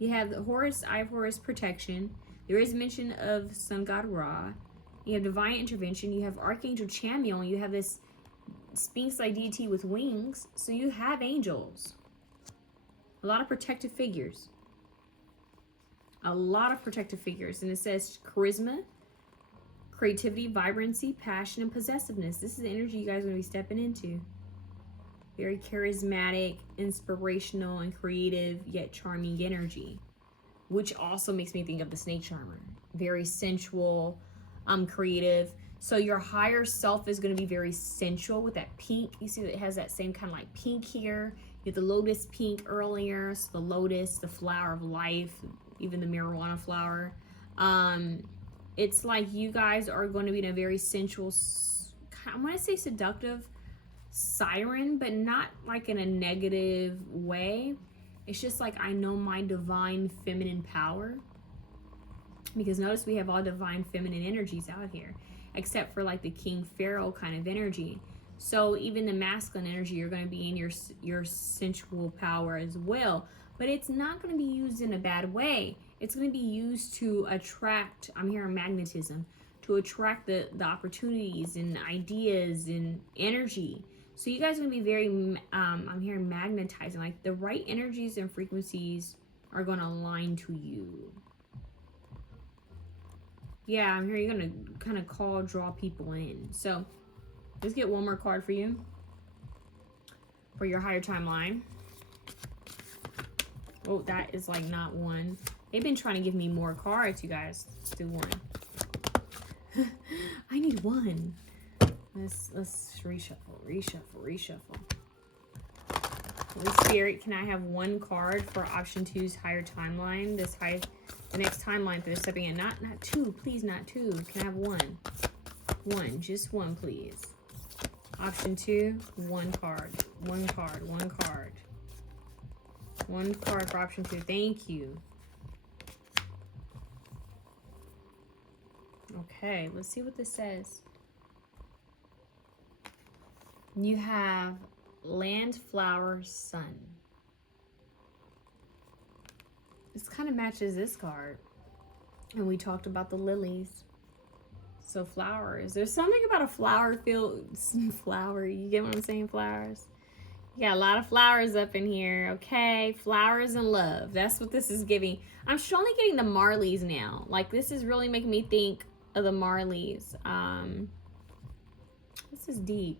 You have the Horus, Eye of Horus, protection. There is mention of sun god Ra. You have divine intervention. You have Archangel Chamuel. You have this Sphinx-like deity with wings. So you have angels. A lot of protective figures. A lot of protective figures. And it says charisma, creativity, vibrancy, passion, and possessiveness. This is the energy you guys are going to be stepping into. Very charismatic, inspirational, and creative, yet charming energy. Which also makes me think of the snake charmer. Very sensual, creative. So your higher self is going to be very sensual with that pink. You see that it has that same kind of like pink here. You have the lotus pink earlier. So the lotus, the flower of life, even the marijuana flower. It's like you guys are going to be in a very sensual, I want to say seductive siren, but not like in a negative way. It's just like, I know my divine feminine power. Because notice we have all divine feminine energies out here, except for like the King Pharaoh kind of energy. So even the masculine energy, you're going to be in your sensual power as well. But it's not going to be used in a bad way. It's going to be used to attract, I'm hearing magnetism, to attract the opportunities and ideas and energy. So you guys are going to be very, I'm hearing magnetizing. Like the right energies and frequencies are going to align to you. Yeah, I'm hearing you're going to kind of draw people in. So let's get one more card for you. For your higher timeline. Oh, that is like not one. They've been trying to give me more cards, you guys. Let's do one. I need one. Let's reshuffle. Holy Spirit, can I have one card for option 2's higher timeline? The next timeline for the stepping in. Not two, please, not two. Can I have one? One, just one, please. Option 2, one card. One card. One card for option 2. Thank you. Okay, let's see what this says. You have land, flower, sun. This kind of matches this card. And we talked about the lilies. So flowers. There's something about a flower field. Flower. You get what I'm saying? Flowers. You got a lot of flowers up in here. Okay. Flowers and love. That's what this is giving. I'm strongly getting the Marleys now. Like this is really making me think of the Marleys. This is deep.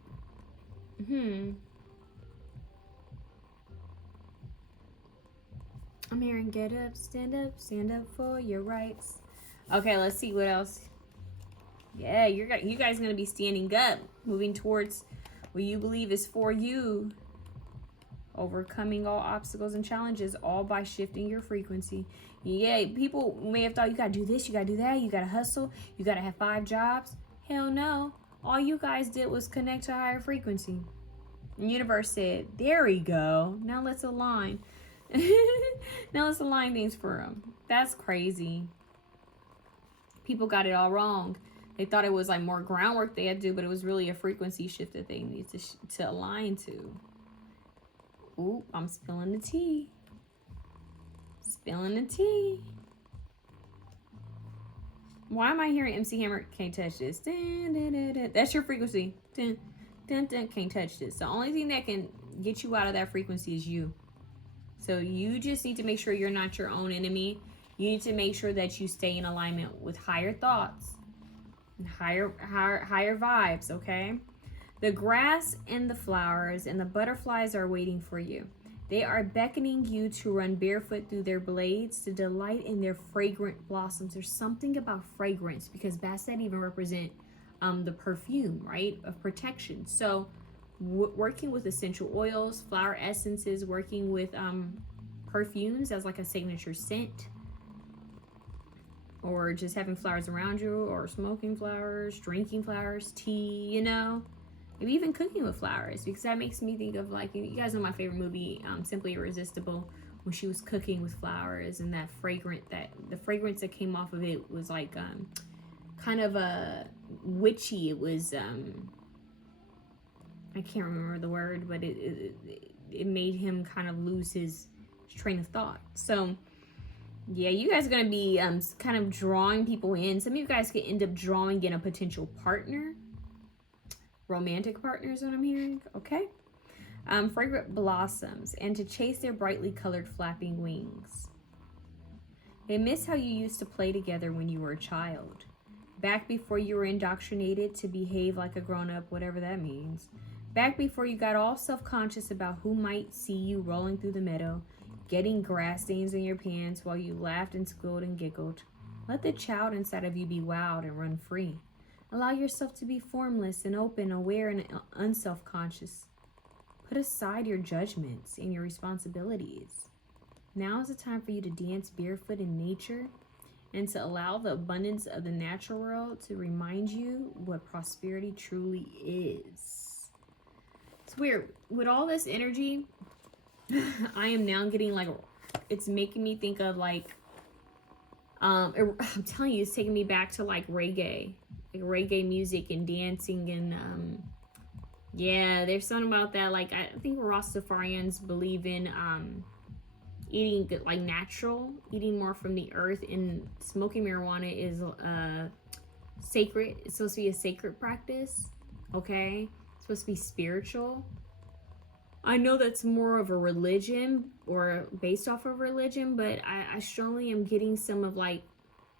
I'm hearing get up, stand up for your rights. Okay, let's see what else. Yeah, you guys are gonna be standing up, moving towards what you believe is for you. Overcoming all obstacles and challenges, all by shifting your frequency. Yeah, people may have thought you gotta do this, you gotta do that, you gotta hustle, you gotta have 5 jobs. Hell no. All you guys did was connect to a higher frequency. The universe said, there we go. Now let's align. Now let's align things for them. That's crazy. People got it all wrong. They thought it was like more groundwork they had to do, but it was really a frequency shift that they needed to align to. Ooh, I'm spilling the tea. Spilling the tea. Why am I hearing MC Hammer? Can't touch this. Dun, dun, dun, dun. That's your frequency. Dun, dun, dun. Can't touch this. The only thing that can get you out of that frequency is you. So you just need to make sure you're not your own enemy. You need to make sure that you stay in alignment with higher thoughts and higher vibes, okay? The grass and the flowers and the butterflies are waiting for you. They are beckoning you to run barefoot through their blades to delight in their fragrant blossoms. There's something about fragrance because bats that even represent the perfume, right, of protection. So working with essential oils, flower essences, working with perfumes as like a signature scent, or just having flowers around you, or smoking flowers, drinking flowers, tea, you know. Maybe even cooking with flowers, because that makes me think of, like, you guys know my favorite movie, Simply Irresistible, when she was cooking with flowers, and the fragrance that came off of it was like kind of a witchy. It was I can't remember the word, but it made him kind of lose his train of thought. So yeah, you guys are going to be kind of drawing people in. Some of you guys could end up drawing in a potential partner. Romantic partner is what I'm hearing. Okay. Fragrant blossoms, and to chase their brightly colored flapping wings. They miss how you used to play together when you were a child. Back before you were indoctrinated to behave like a grown-up, whatever that means. Back before you got all self-conscious about who might see you rolling through the meadow, getting grass stains in your pants while you laughed and squealed and giggled. Let the child inside of you be wild and run free. Allow yourself to be formless and open, aware, and unself-conscious. Put aside your judgments and your responsibilities. Now is the time for you to dance barefoot in nature and to allow the abundance of the natural world to remind you what prosperity truly is. It's weird. With all this energy, I am now getting like, it's making me think of like, I'm telling you, it's taking me back to like reggae music and dancing and yeah, there's something about that. Like I think Rastafarians believe in eating like natural, eating more from the earth, and smoking marijuana is sacred. It's supposed to be a sacred practice, okay? It's supposed to be spiritual. I know that's more of a religion or based off of religion, but I strongly am getting some of like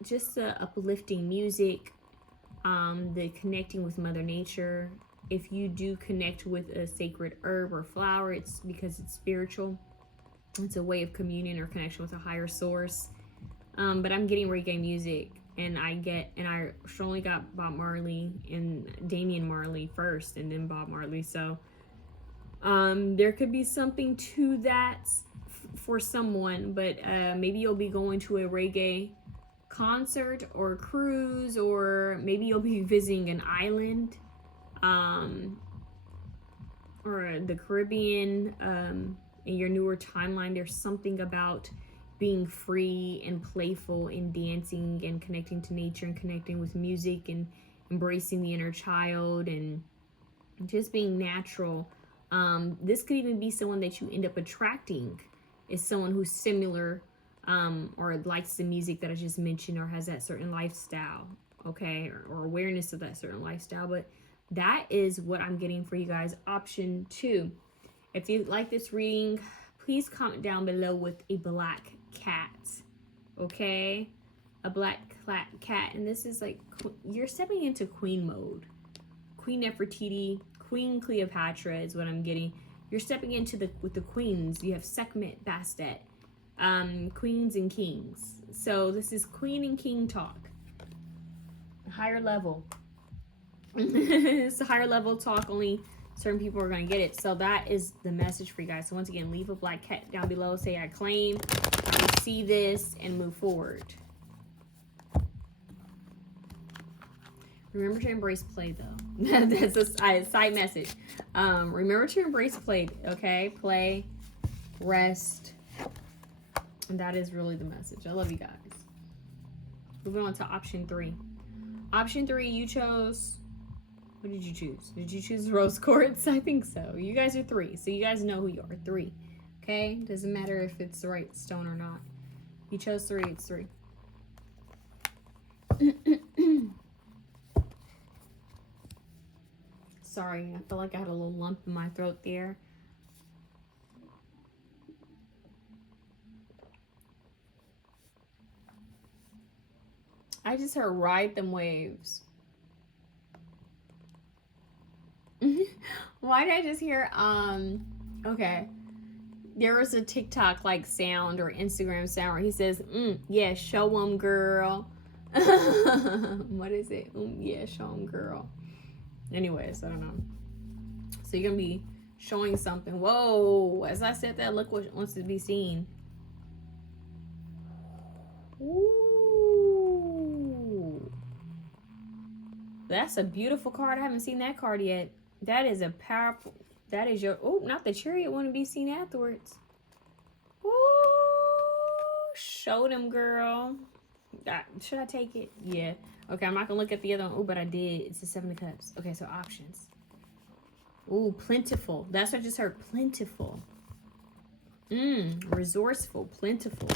just the uplifting music, the connecting with Mother Nature. If you do connect with a sacred herb or flower, it's because it's spiritual. It's a way of communion or connection with a higher source. But I'm getting reggae music, and I strongly got Bob Marley and Damian Marley first, and then Bob Marley. So there could be something to that for someone, but maybe you'll be going to a reggae concert or cruise, or maybe you'll be visiting an island, or the Caribbean. In your newer timeline, there's something about being free and playful and dancing and connecting to nature and connecting with music and embracing the inner child and just being natural. This could even be someone that you end up attracting, is someone who's similar or likes the music that I just mentioned, or has that certain lifestyle, okay, or awareness of that certain lifestyle. But that is what I'm getting for you guys. Option 2. If you like this reading, please comment down below with a black cat, okay? A black cat. And this is like, you're stepping into queen mode. Queen Nefertiti, Queen Cleopatra is what I'm getting. You're stepping into with the queens. You have Sekhmet, Bastet, queens and kings. So this is queen and king talk. Higher level. It's a higher level talk, only certain people are going to get it. So that is the message for you guys. So once again, leave a black cat down below. Say I claim, I see this, and move forward. Remember to embrace play, though. That's a side message. Remember to embrace play, okay? Play, rest. And that is really the message. I love you guys. Moving on to option 3. Option 3, you chose... What did you choose? Did you choose rose quartz? I think so. You guys are 3, so you guys know who you are. 3. Okay? Doesn't matter if it's the right stone or not. You chose 3, it's 3. Sorry, I feel like I had a little lump in my throat there. I just heard ride them waves. Why did I just hear, okay. There was a TikTok like sound or Instagram sound where he says, yeah, show 'em, girl. What is it? Yeah, show 'em, girl. Anyways, I don't know. So you're gonna be showing something. Whoa, as I said that, look what wants to be seen. Ooh. That's a beautiful card. I haven't seen that card yet. That is a powerful, that is your, oh, not the chariot want to be seen afterwards. Ooh, show them, girl. Should I take it? Yeah. Okay, I'm not going to look at the other one. Oh, but I did. It's the 7 of Cups. Okay, so options. Ooh, plentiful. That's what I just heard. Plentiful. Resourceful. Plentiful.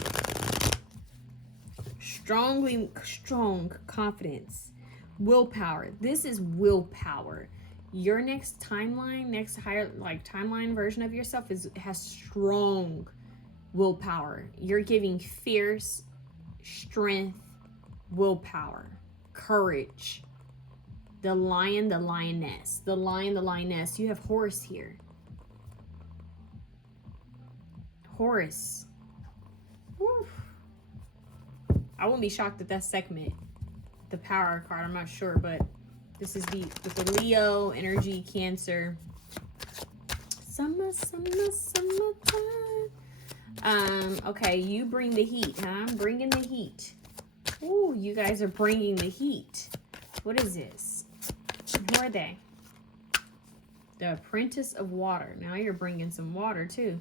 Strong confidence. Willpower. This is willpower. Your next timeline, next higher timeline version of yourself has strong willpower. You're giving fierce, strength, willpower, courage. The lion, the lioness. The lion, the lioness. You have Horus here. Horus. Woo. I wouldn't be shocked if that's Sekhmet, the power card. I'm not sure, but this is deep. With the Leo, energy, Cancer. Summer, summer, summertime. Okay, you bring the heat, huh? I'm bringing the heat. Ooh, you guys are bringing the heat. What is this? Who are they? The Apprentice of Water. Now you're bringing some water, too.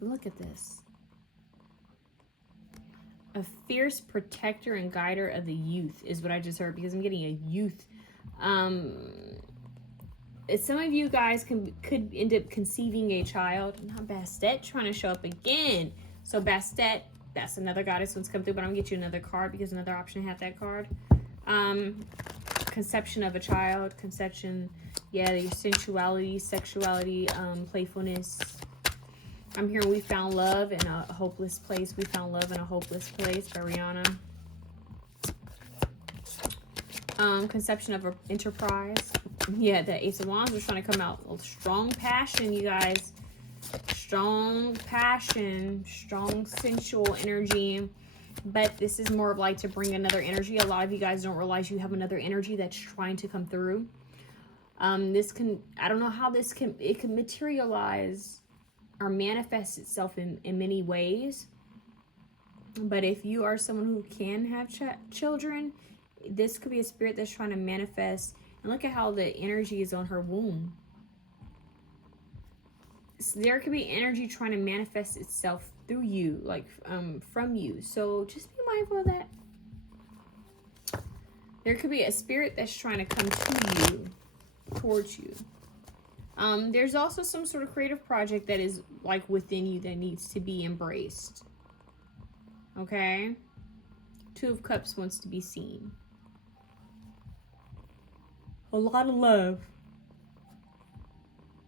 Look at this. A fierce protector and guider of the youth is what I just heard, because I'm getting a youth. Some of you guys could end up conceiving a child. Now Bastet trying to show up again. So Bastet, that's another goddess who's come through, but I'm gonna get you another card because another option had that card. Conception of a child, conception, yeah, your sensuality, sexuality, playfulness. I'm hearing we found love in a hopeless place. We found love in a hopeless place by Rihanna. Conception of an enterprise. Yeah, the Ace of Wands was trying to come out. Strong passion, you guys. Strong passion, strong sensual energy. But this is more of like to bring another energy. A lot of you guys don't realize you have another energy that's trying to come through. This can, I don't know how this can, it can materialize or manifest itself in many ways. But if you are someone who can have children, this could be a spirit that's trying to manifest. And look at how the energy is on her womb. So there could be energy trying to manifest itself through you, like from you. So just be mindful of that. There could be a spirit that's trying to come to you, towards you. There's also some sort of creative project that is like within you that needs to be embraced. Okay? Two of Cups wants to be seen. A lot of love.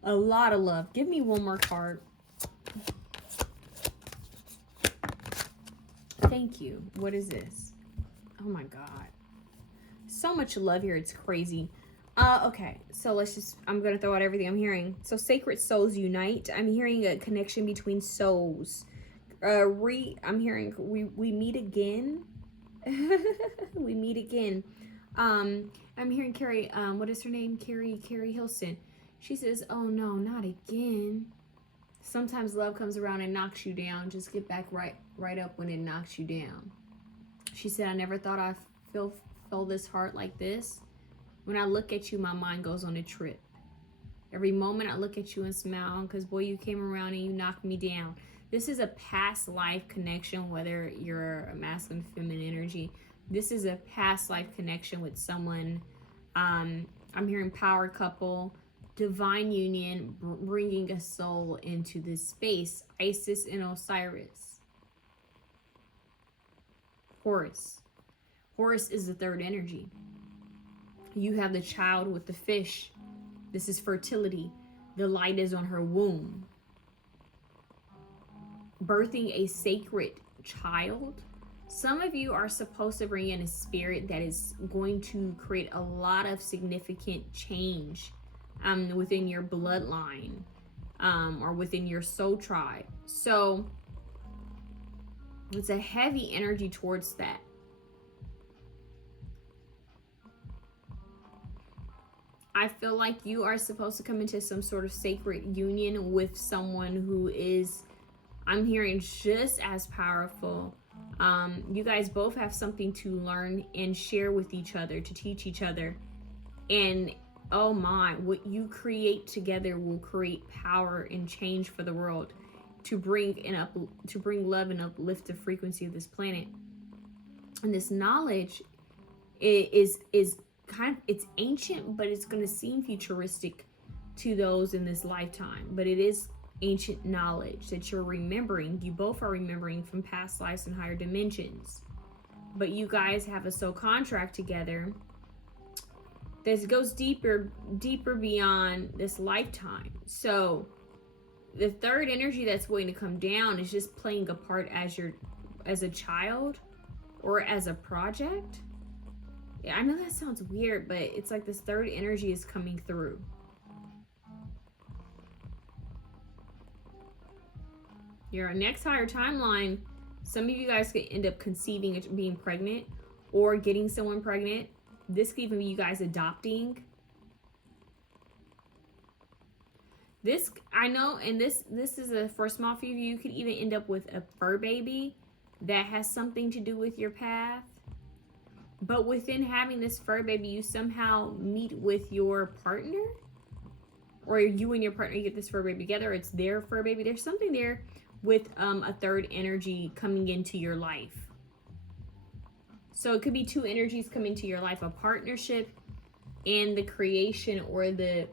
A lot of love. Give me one more card. Thank you. What is this? Oh my God. So much love here. It's crazy. Okay. So let's just, I'm going to throw out everything I'm hearing. So sacred souls unite. I'm hearing a connection between souls. I'm hearing we meet again. We meet again. I'm hearing Carrie, what is her name? Carrie Hilson. She says, oh no, not again. Sometimes love comes around and knocks you down. Just get back right up when it knocks you down. She said, I never thought I feel this heart like this. When I look at you, my mind goes on a trip. Every moment I look at you and smile, because boy, you came around and you knocked me down. This is a past life connection, whether you're a masculine, feminine energy. This is a past life connection with someone. I'm hearing power couple, divine union, bringing a soul into this space. Isis and Osiris. Horus. Horus is the third energy. You have the child with the fish. This is fertility. The light is on her womb. Birthing a sacred child. Some of you are supposed to bring in a spirit that is going to create a lot of significant change within your bloodline or within your soul tribe. So it's a heavy energy towards that. I feel like you are supposed to come into some sort of sacred union with someone who is, I'm hearing, just as powerful. You guys both have something to learn and share with each other, to teach each other. And oh my, what you create together will create power and change for the world, to bring love and uplift the frequency of this planet. And this knowledge is kind of, it's ancient, but it's going to seem futuristic to those in this lifetime. But it is ancient knowledge that you're remembering. You both are remembering from past lives and higher dimensions. But you guys have a soul contract together that goes deeper beyond this lifetime. So the third energy that's going to come down is just playing a part as you're a child or as a project. Yeah, I know that sounds weird, but it's like this third energy is coming through. Your next higher timeline, some of you guys could end up conceiving and being pregnant or getting someone pregnant. This could even be you guys adopting. This, I know, and this is for a small few of you, you could even end up with a fur baby that has something to do with your path. But within having this fur baby, you somehow meet with your partner, or you and your partner get this fur baby together. It's their fur baby. There's something there with a third energy coming into your life. So it could be two energies coming to your life, a partnership and the creation, or the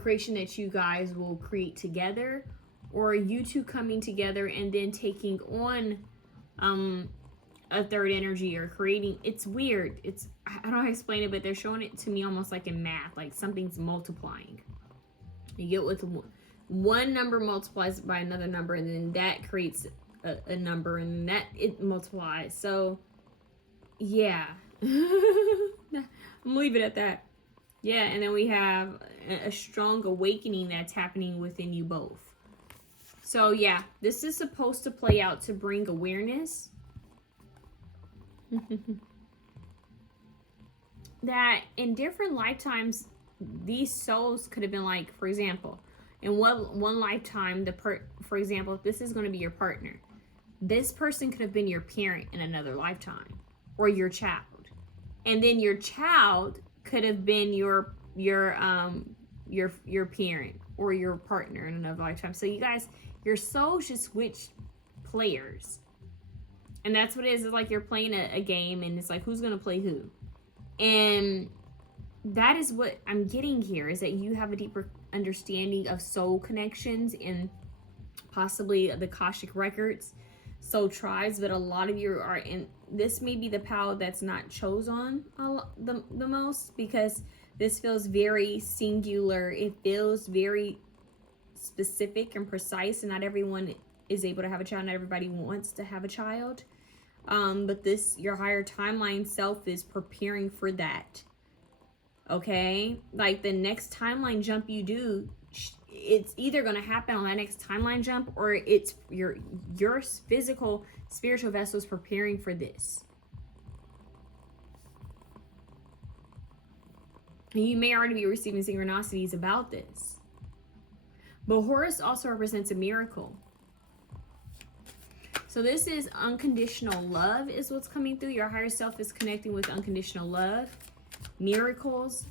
creation that you guys will create together, or you two coming together and then taking on a third energy or creating. It's weird. I don't know how to explain it, but they're showing it to me almost like in math, like something's multiplying. You get with one number multiplies by another number, and then that creates a number, and that it multiplies. So yeah. I'm gonna leave it at that. Yeah, and then we have a strong awakening that's happening within you both. So yeah, this is supposed to play out to bring awareness that in different lifetimes, these souls could have been like, for example, in one lifetime, for example, if this is going to be your partner, this person could have been your parent in another lifetime, or your child, and then your child could have been your parent or your partner in another lifetime. So you guys, your souls just switch players, and that's what it is. It's like you're playing a game, and it's like, who's gonna play who? And that is what I'm getting here, is that you have a deeper understanding of soul connections and possibly the Akashic records, soul tribes. But a lot of you are in, this may be the power that's not chosen the most, because this feels very singular. It feels very specific and precise, and not everyone is able to have a child. Not everybody wants to have a child. But this, your higher timeline self is preparing for that. Okay? Like the next timeline jump you do, it's either going to happen on that next timeline jump, or it's your physical spiritual vessel is preparing for this. And you may already be receiving synchronicities about this. But Horus also represents a miracle. So this is unconditional love is what's coming through. Your higher self is connecting with unconditional love, miracles,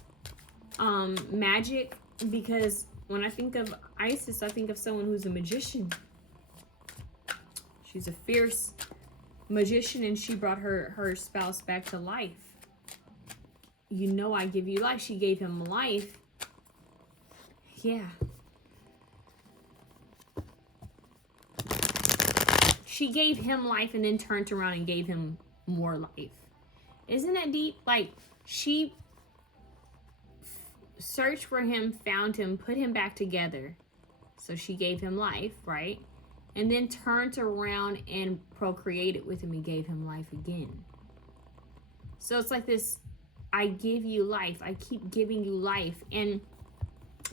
magic. Because when I think of Isis, I think of someone who's a magician. She's a fierce magician, and she brought her spouse back to life. You know, I give you life. She gave him life. Yeah. She gave him life and then turned around and gave him more life. Isn't that deep? Like, she searched for him, found him, put him back together. So she gave him life, right? And then turned around and procreated with him and gave him life again. So it's like this, I give you life. I keep giving you life. And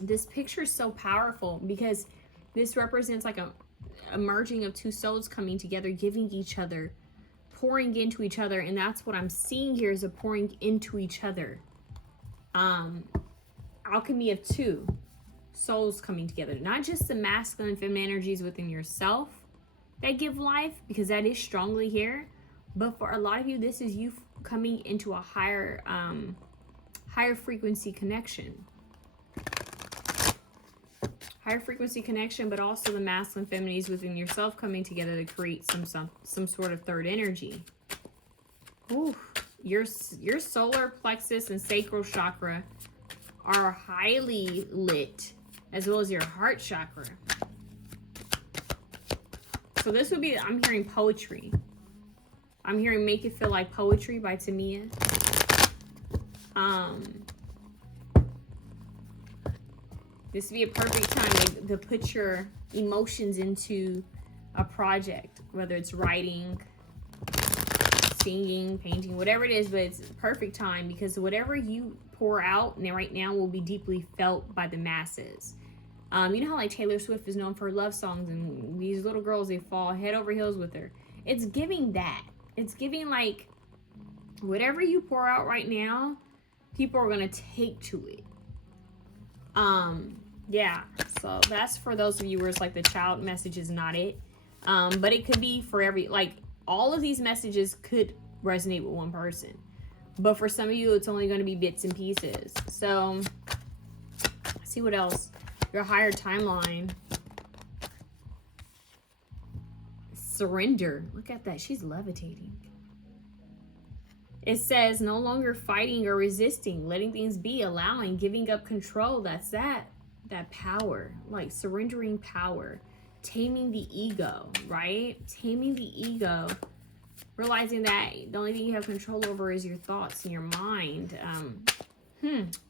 this picture is so powerful because this represents like a merging of two souls coming together, giving each other, pouring into each other. And that's what I'm seeing here, is a pouring into each other. Alchemy of two souls coming together. Not just the masculine and feminine energies within yourself that give life, because that is strongly here. But for a lot of you, this is you coming into a higher frequency connection. Higher frequency connection, but also the masculine and feminities within yourself coming together to create some sort of third energy. Ooh, your solar plexus and sacral chakra are highly lit, as well as your heart chakra. So this would be, I'm hearing poetry. I'm hearing Make It Feel Like Poetry by Tamia. This would be a perfect time to put your emotions into a project, whether it's writing, singing, painting, whatever it is, but it's perfect time because whatever you pour out right now will be deeply felt by the masses. You know how like Taylor Swift is known for her love songs, and these little girls, they fall head over heels with her. It's giving that. It's giving like whatever you pour out right now, people are gonna take to it. Yeah, so that's for those of you where it's like the child message is not it. But it could be for like all of these messages could resonate with one person. But for some of you, it's only going to be bits and pieces. So, let's see what else. Your higher timeline. Surrender. Look at that. She's levitating. It says no longer fighting or resisting, letting things be, allowing, giving up control. That's that power, like surrendering power, taming the ego, right? Taming the ego, realizing that the only thing you have control over is your thoughts and your mind.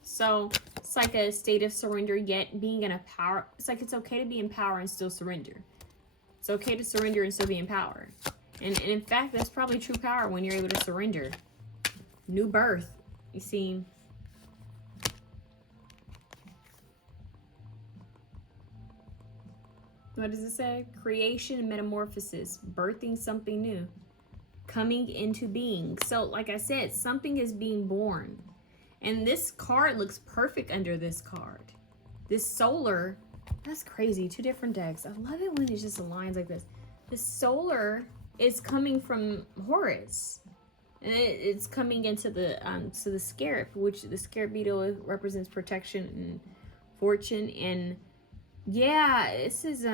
So it's like a state of surrender, yet being in a power. It's like it's okay to be in power and still surrender. It's okay to surrender and still be in power. And in fact, that's probably true power when you're able to surrender. New birth, you see. What does it say? Creation and metamorphosis, birthing something new, coming into being. So like I said, something is being born. And this card looks perfect under this card. This solar, that's crazy. 2 different decks. I love it when it just aligns like this. The solar is coming from Horus. And it's coming into the scarab, which the scarab beetle represents protection and fortune. And yeah, this is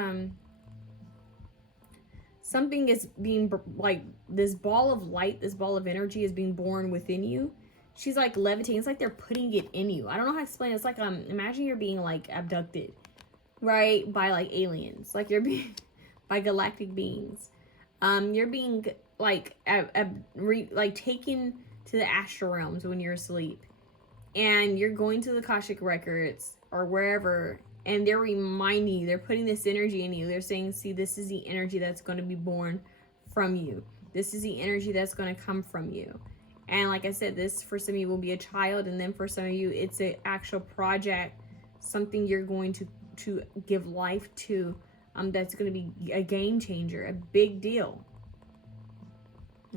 something is being, like, this ball of light, this ball of energy is being born within you. She's like levitating. It's like they're putting it in you. I don't know how to explain it. It's like imagine you're being like abducted, right, by like aliens, like you're being by galactic beings. You're being like taken to the astral realms when you're asleep, and you're going to the Akashic records or wherever, and they're reminding you, they're putting this energy in you. They're saying, see, this is the energy that's going to be born from you. This is the energy that's going to come from you. And like I said, this for some of you will be a child, and then for some of you it's an actual project, something you're going to give life to, that's going to be a game changer, a big deal.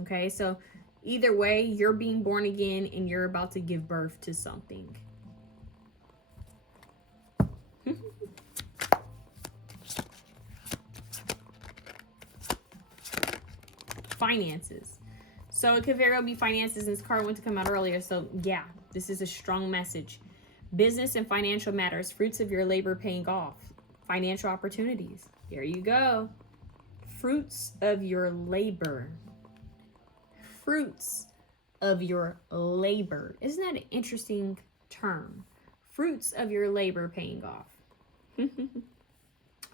Okay, so either way, you're being born again and you're about to give birth to something. Finances. So it could very well be finances, and this card went to come out earlier. So yeah, this is a strong message. Business and financial matters. Fruits of your labor paying off. Financial opportunities. There you go. Fruits of your labor. Fruits of your labor. Isn't that an interesting term? Fruits of your labor paying off.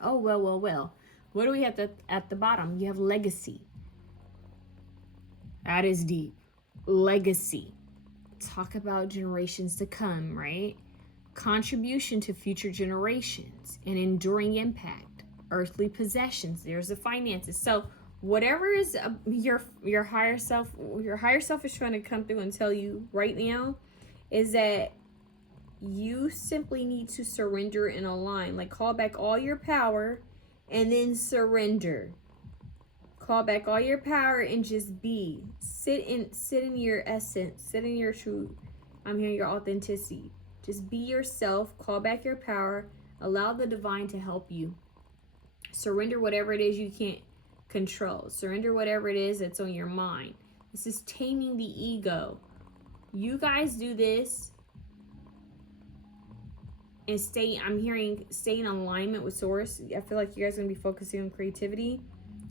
Oh, well. What do we have at the bottom? You have legacy. That is deep. Legacy. Talk about generations to come, right? Contribution to future generations and enduring impact. Earthly possessions. There's the finances. So whatever is your higher self is trying to come through and tell you right now is that you simply need to surrender and align. Like, call back all your power and then surrender. Call back all your power and just be. Sit in your essence. Sit in your truth. I'm hearing your authenticity. Just be yourself. Call back your power. Allow the divine to help you. Surrender whatever it is you can't control. Surrender whatever it is that's on your mind. This is taming the ego. You guys do this and I'm hearing stay in alignment with source. I feel like you guys are going to be focusing on creativity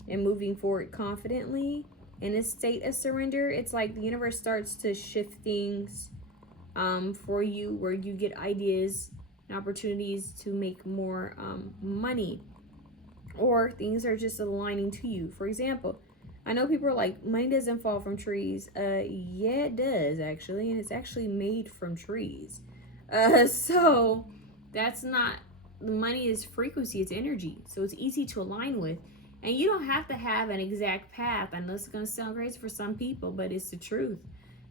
and moving forward confidently in a state of surrender. It's like the universe starts to shift things for you, where you get ideas and opportunities to make more money, or things are just aligning to you. For example, I know people are like, money doesn't fall from trees. Yeah, it does actually, and it's actually made from trees. So that's not, the money is frequency, it's energy, so it's easy to align with. And you don't have to have an exact path. I know it's going to sound crazy for some people, but it's the truth.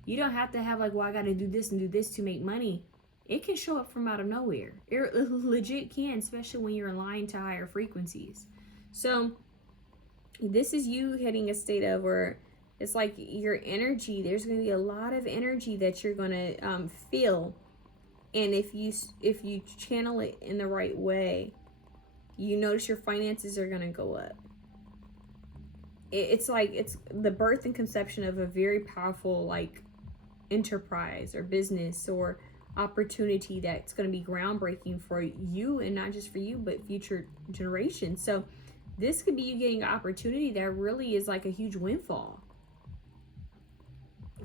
You don't have to have like, well, I got to do this and do this to make money. It can show up from out of nowhere. It legit can, especially when you're aligned to higher frequencies. So this is you hitting a state of where it's like your energy, there's going to be a lot of energy that you're going to feel. And if you channel it in the right way, you notice your finances are going to go up. It's like it's the birth and conception of a very powerful like enterprise or business or opportunity that's going to be groundbreaking for you, and not just for you but future generations. So this could be you getting an opportunity that really is like a huge windfall.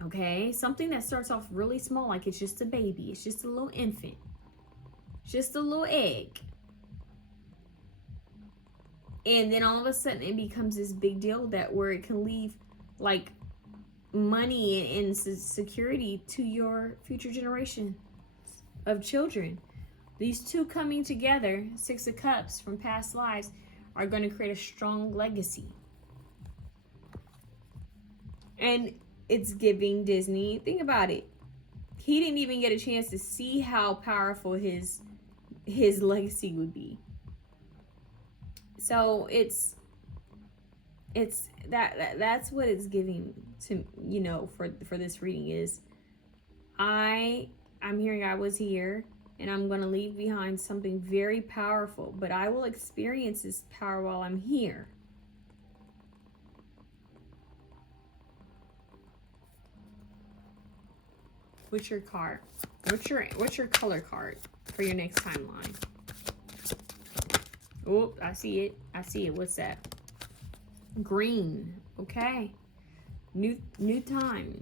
Okay, something that starts off really small, like it's just a baby, it's just a little infant, just a little egg, and then all of a sudden it becomes this big deal that where it can leave like money and security to your future generation of children. These two coming together, Six of Cups from past lives, are going to create a strong legacy. And it's giving Disney. Think about it. He didn't even get a chance to see how powerful his legacy would be. So that's what it's giving to, you know, for this reading is I'm hearing I was here and I'm going to leave behind something very powerful, but I will experience this power while I'm here. What's your card? What's your color card for your next timeline? Oh, I see it. I see it. What's that? Green. Okay. New time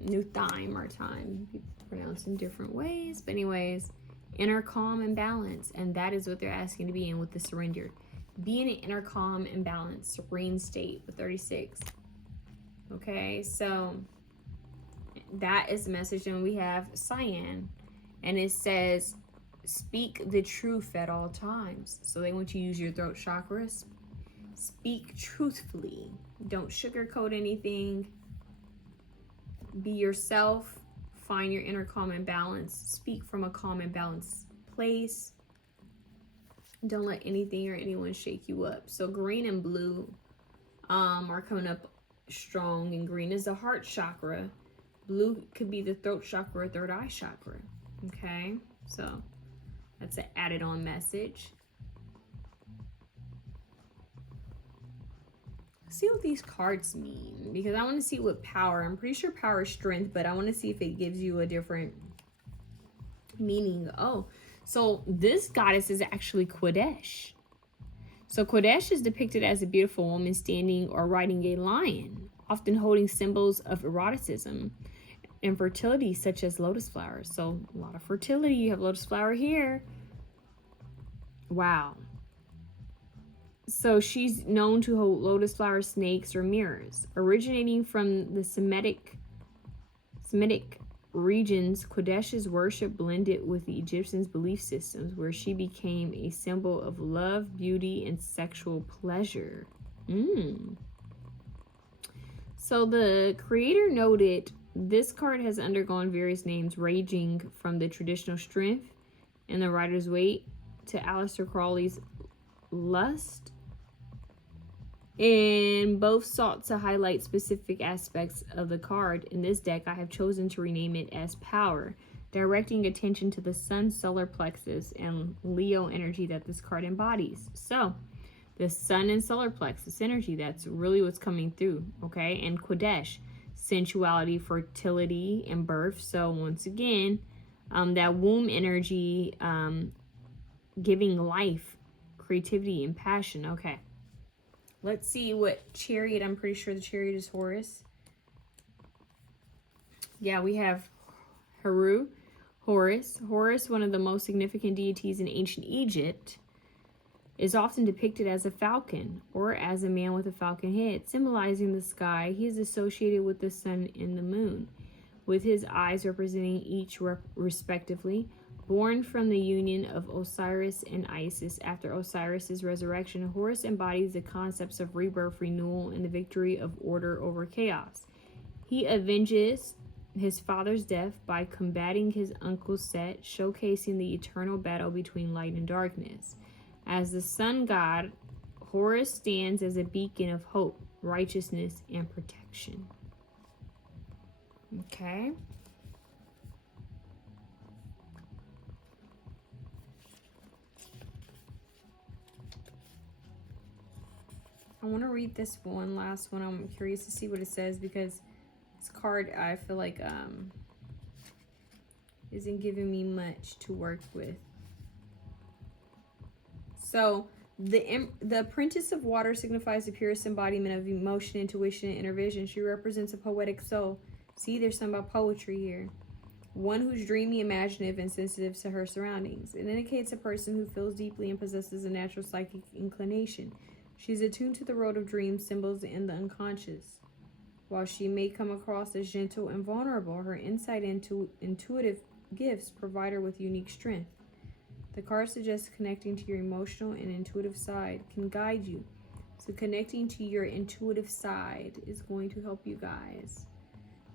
or time. People pronounce in different ways. But anyways, inner calm and balance. And that is what they're asking to be in with the surrender. Be in an inner calm and balance, serene state with 36. Okay, so that is the message. And we have cyan. And it says, speak the truth at all times. So they want you to use your throat chakras. Speak truthfully. Don't sugarcoat anything. Be yourself. Find your inner calm and balance. Speak from a calm and balanced place. Don't let anything or anyone shake you up. So green and blue are coming up strong. And green is the heart chakra. Blue could be the throat chakra or third eye chakra. Okay, so that's an added on message. See what these cards mean, because I want to see what power, I'm pretty sure power is strength, but I want to see if it gives you a different meaning. Oh, so this goddess is actually Qidesh. So Qidesh is depicted as a beautiful woman standing or riding a lion, often holding symbols of eroticism and fertility, such as lotus flowers. So a lot of fertility. You have lotus flower here. Wow. So she's known to hold lotus flower snakes or mirrors. Originating from the Semitic regions, Qidesh's worship blended with the Egyptians' belief systems, where she became a symbol of love, beauty, and sexual pleasure. So the creator noted, this card has undergone various names ranging from the traditional strength in the Rider's Waite to Aleister Crowley's lust, and both sought to highlight specific aspects of the card. In this deck, I have chosen to rename it as power, directing attention to the sun, solar plexus, and Leo energy that this card embodies. So the sun and solar plexus energy, that's really what's coming through, okay? And Qidesh, sensuality, fertility, and birth. So once again, that womb energy, giving life, creativity, and passion. Okay, let's see what chariot. I'm pretty sure the chariot is Horus. Yeah, we have Horus, one of the most significant deities in ancient Egypt, is often depicted as a falcon or as a man with a falcon head, symbolizing the sky. He is associated with the sun and the moon, with his eyes representing each respectively. Born from the union of Osiris and Isis after Osiris's resurrection, Horus embodies the concepts of rebirth, renewal, and the victory of order over chaos. He avenges his father's death by combating his uncle Set, showcasing the eternal battle between light and darkness. As the sun god, Horus stands as a beacon of hope, righteousness, and protection. Okay. I want to read this one last one. I'm curious to see what it says because this card, I feel like, isn't giving me much to work with. So, the Apprentice of Water signifies the purest embodiment of emotion, intuition, and inner vision. She represents a poetic soul. See, there's something about poetry here. One who's dreamy, imaginative, and sensitive to her surroundings. It indicates a person who feels deeply and possesses a natural psychic inclination. She's attuned to the world of dreams, symbols, and the unconscious. While she may come across as gentle and vulnerable, her insight into intuitive gifts provide her with unique strength. The card suggests connecting to your emotional and intuitive side can guide you. So connecting to your intuitive side is going to help you guys.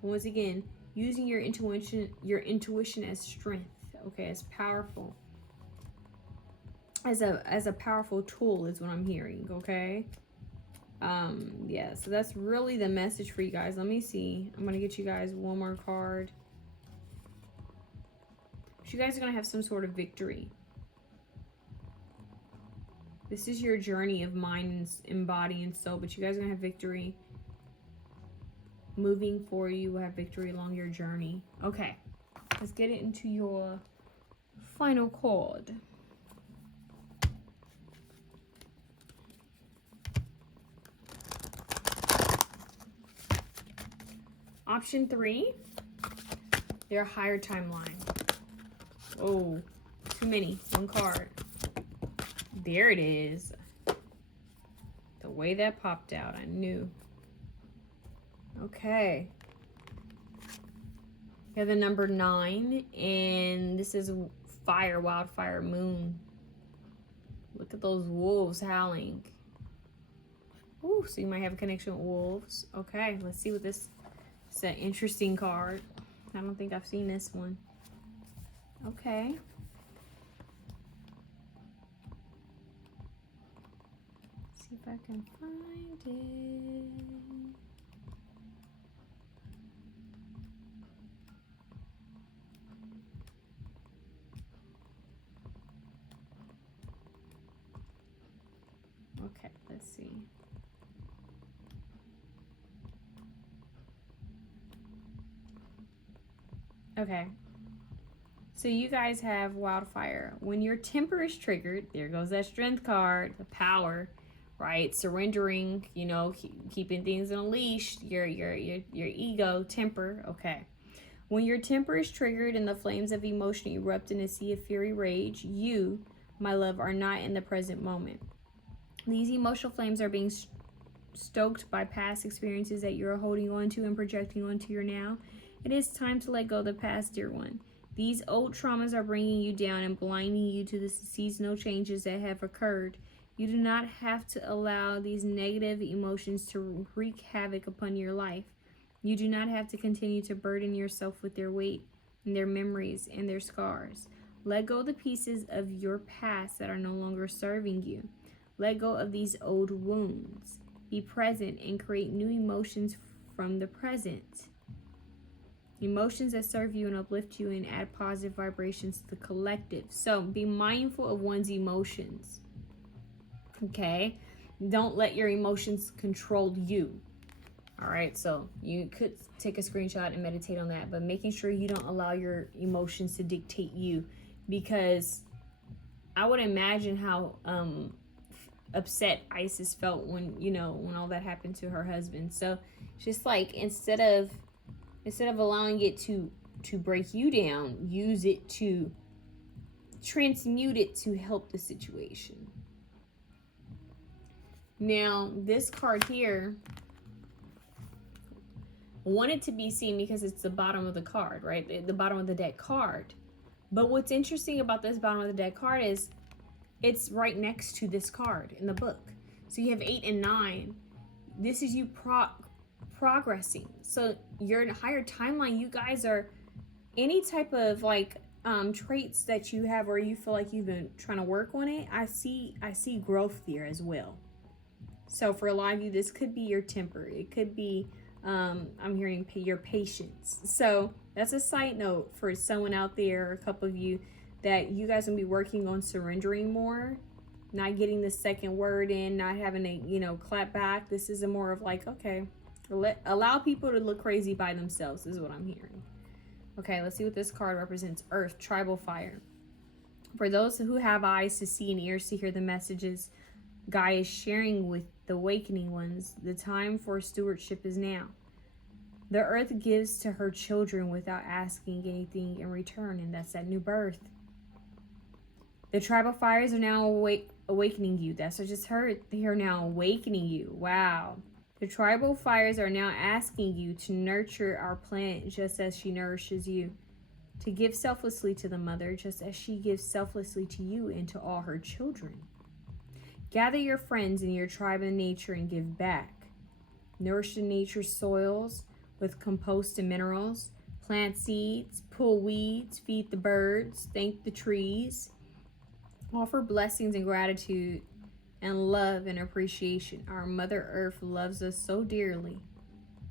Once again, using your intuition as strength, okay, as powerful. As a powerful tool is what I'm hearing, okay? Yeah, so that's really the message for you guys. Let me see. I'm gonna get you guys one more card. You guys are gonna have some sort of victory. This is your journey of mind and body and soul, but you guys are gonna have victory. Moving forward, you will have victory along your journey. Okay, let's get it into your final card. Option 3, their higher timeline. Oh, too many. One card. There it is. The way that popped out, I knew. Okay. We have the number 9, and this is fire, wildfire, moon. Look at those wolves howling. Ooh, so you might have a connection with wolves. Okay, let's see what this. It's an interesting card. I don't think I've seen this one. Okay. Let's see if I can find it. Okay, let's see. Okay. So you guys have wildfire. When your temper is triggered, there goes that strength card, the power, right? Surrendering, you know, keeping things in a leash, your ego, temper, okay. When your temper is triggered and the flames of emotion erupt in a sea of fury rage, you, my love, are not in the present moment. These emotional flames are being stoked by past experiences that you're holding on to and projecting onto your now. It is time to let go of the past, dear one. These old traumas are bringing you down and blinding you to the seasonal changes that have occurred. You do not have to allow these negative emotions to wreak havoc upon your life. You do not have to continue to burden yourself with their weight and their memories and their scars. Let go of the pieces of your past that are no longer serving you. Let go of these old wounds. Be present and create new emotions from the present. Emotions that serve you and uplift you and add positive vibrations to the collective. So be mindful of one's emotions. Okay? Don't let your emotions control you. All right? So you could take a screenshot and meditate on that, but making sure you don't allow your emotions to dictate you, because I would imagine how upset Isis felt when, you know, when all that happened to her husband. So just like instead of allowing it to break you down, use it to transmute it to help the situation. Now, this card here, I want it to be seen because it's the bottom of the card, right? The bottom of the deck card. But what's interesting about this bottom of the deck card is it's right next to this card in the book. So you have 8 and 9. This is you progressing. So your higher timeline, you guys are any type of like traits that you have, or you feel like you've been trying to work on it. I see growth there as well. So for a lot of you, this could be your temper. It could be I'm hearing your patience. So that's a side note for someone out there, a couple of you, that you guys will be working on surrendering more, not getting the second word in, not having to, you know, clap back. This is a more of like, okay, allow people to look crazy by themselves is what I'm hearing. Okay, let's see what this card represents. Earth, tribal fire. For those who have eyes to see and ears to hear the messages Guy is sharing with the awakening ones, the time for stewardship is now. The earth gives to her children without asking anything in return, and that's that new birth. The tribal fires are now awakening you. That's what I just heard. They are now awakening you. Wow. The tribal fires are now asking you to nurture our planet just as she nourishes you. To give selflessly to the mother just as she gives selflessly to you and to all her children. Gather your friends in your tribe and nature and give back. Nourish the nature's soils with compost and minerals. Plant seeds, pull weeds, feed the birds, thank the trees. Offer blessings and gratitude and love and appreciation. Our Mother Earth loves us so dearly.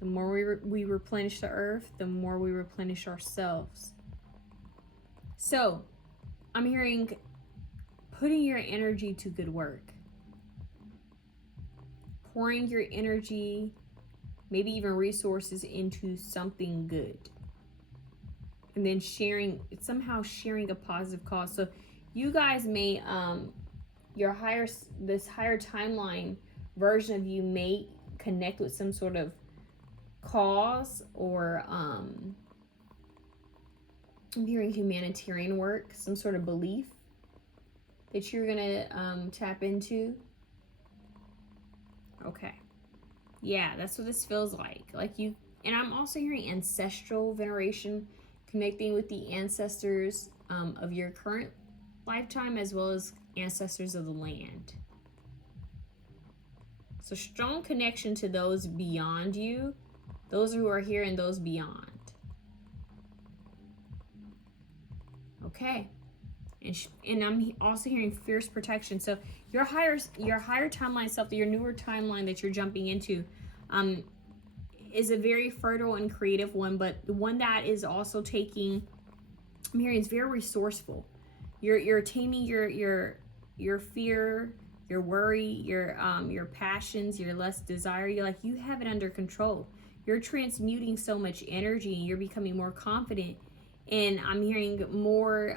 The more we replenish the earth, the more we replenish ourselves. So, I'm hearing putting your energy to good work. Pouring your energy, maybe even resources into something good. And then somehow sharing a positive cause. So you guys may, this higher timeline version of you may connect with some sort of cause, or I'm hearing humanitarian work, some sort of belief that you're gonna tap into. Okay. Yeah, that's what this feels like. And I'm also hearing ancestral veneration, connecting with the ancestors of your current lifetime as well as ancestors of the land. So strong connection to those beyond you, those who are here and those beyond. Okay. And I'm also hearing fierce protection. So your higher timeline self, your newer timeline that you're jumping into, is a very fertile and creative one, but the one that is also taking, I'm hearing, is very resourceful. You're taming your fear, your worry, your passions, your lust desire. You have it under control. You're transmuting so much energy and you're becoming more confident. And I'm hearing more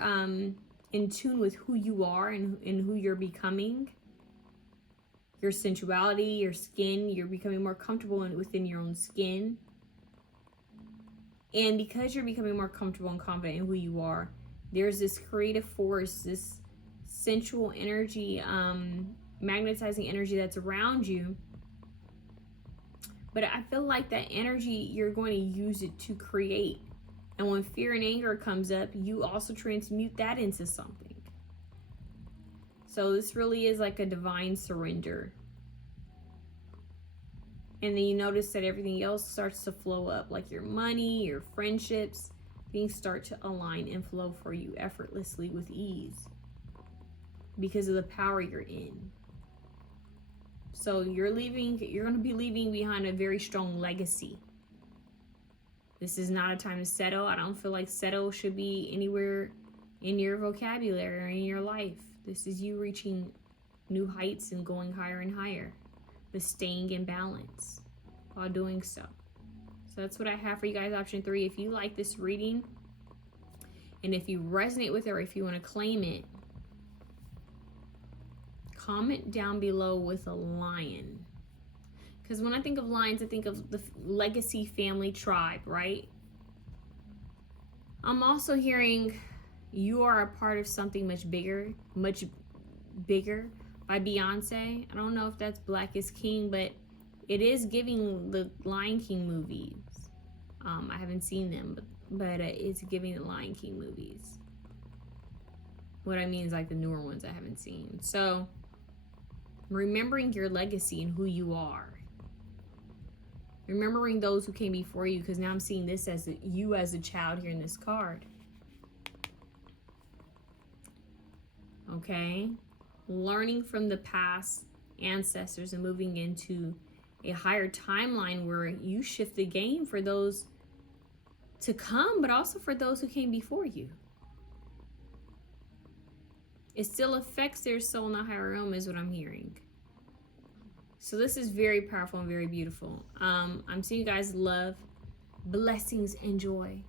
in tune with who you are and who you're becoming. Your sensuality, your skin, you're becoming more comfortable within your own skin. And because you're becoming more comfortable and confident in who you are, there's this creative force, this sensual energy, magnetizing energy that's around you. But I feel like that energy, you're going to use it to create. And when fear and anger comes up, you also transmute that into something. So this really is like a divine surrender. And then you notice that everything else starts to flow up, like your money, your friendships, things start to align and flow for you effortlessly with ease because of the power you're in. So you're going to be leaving behind a very strong legacy. This is not a time to settle. I don't feel like settle should be anywhere in your vocabulary or in your life. This is you reaching new heights and going higher and higher, but staying in balance while doing so. So that's what I have for you guys, option 3. If you like this reading, and if you resonate with it, or if you want to claim it, comment down below with a lion. Because when I think of lions, I think of the legacy family tribe, right? I'm also hearing you are a part of something much bigger by Beyonce. I don't know if that's Black is King, but it is giving the Lion King movies. I haven't seen them, but it's giving the Lion King movies. What I mean is like the newer ones I haven't seen. So remembering your legacy and who you are. Remembering those who came before you, because now I'm seeing this as you as a child here in this card. Okay? Learning from the past ancestors and moving into a higher timeline where you shift the game for those to come, but also for those who came before you. It still affects their soul in the higher realm is what I'm hearing. So this is very powerful and very beautiful. I'm seeing you guys love, blessings, and joy.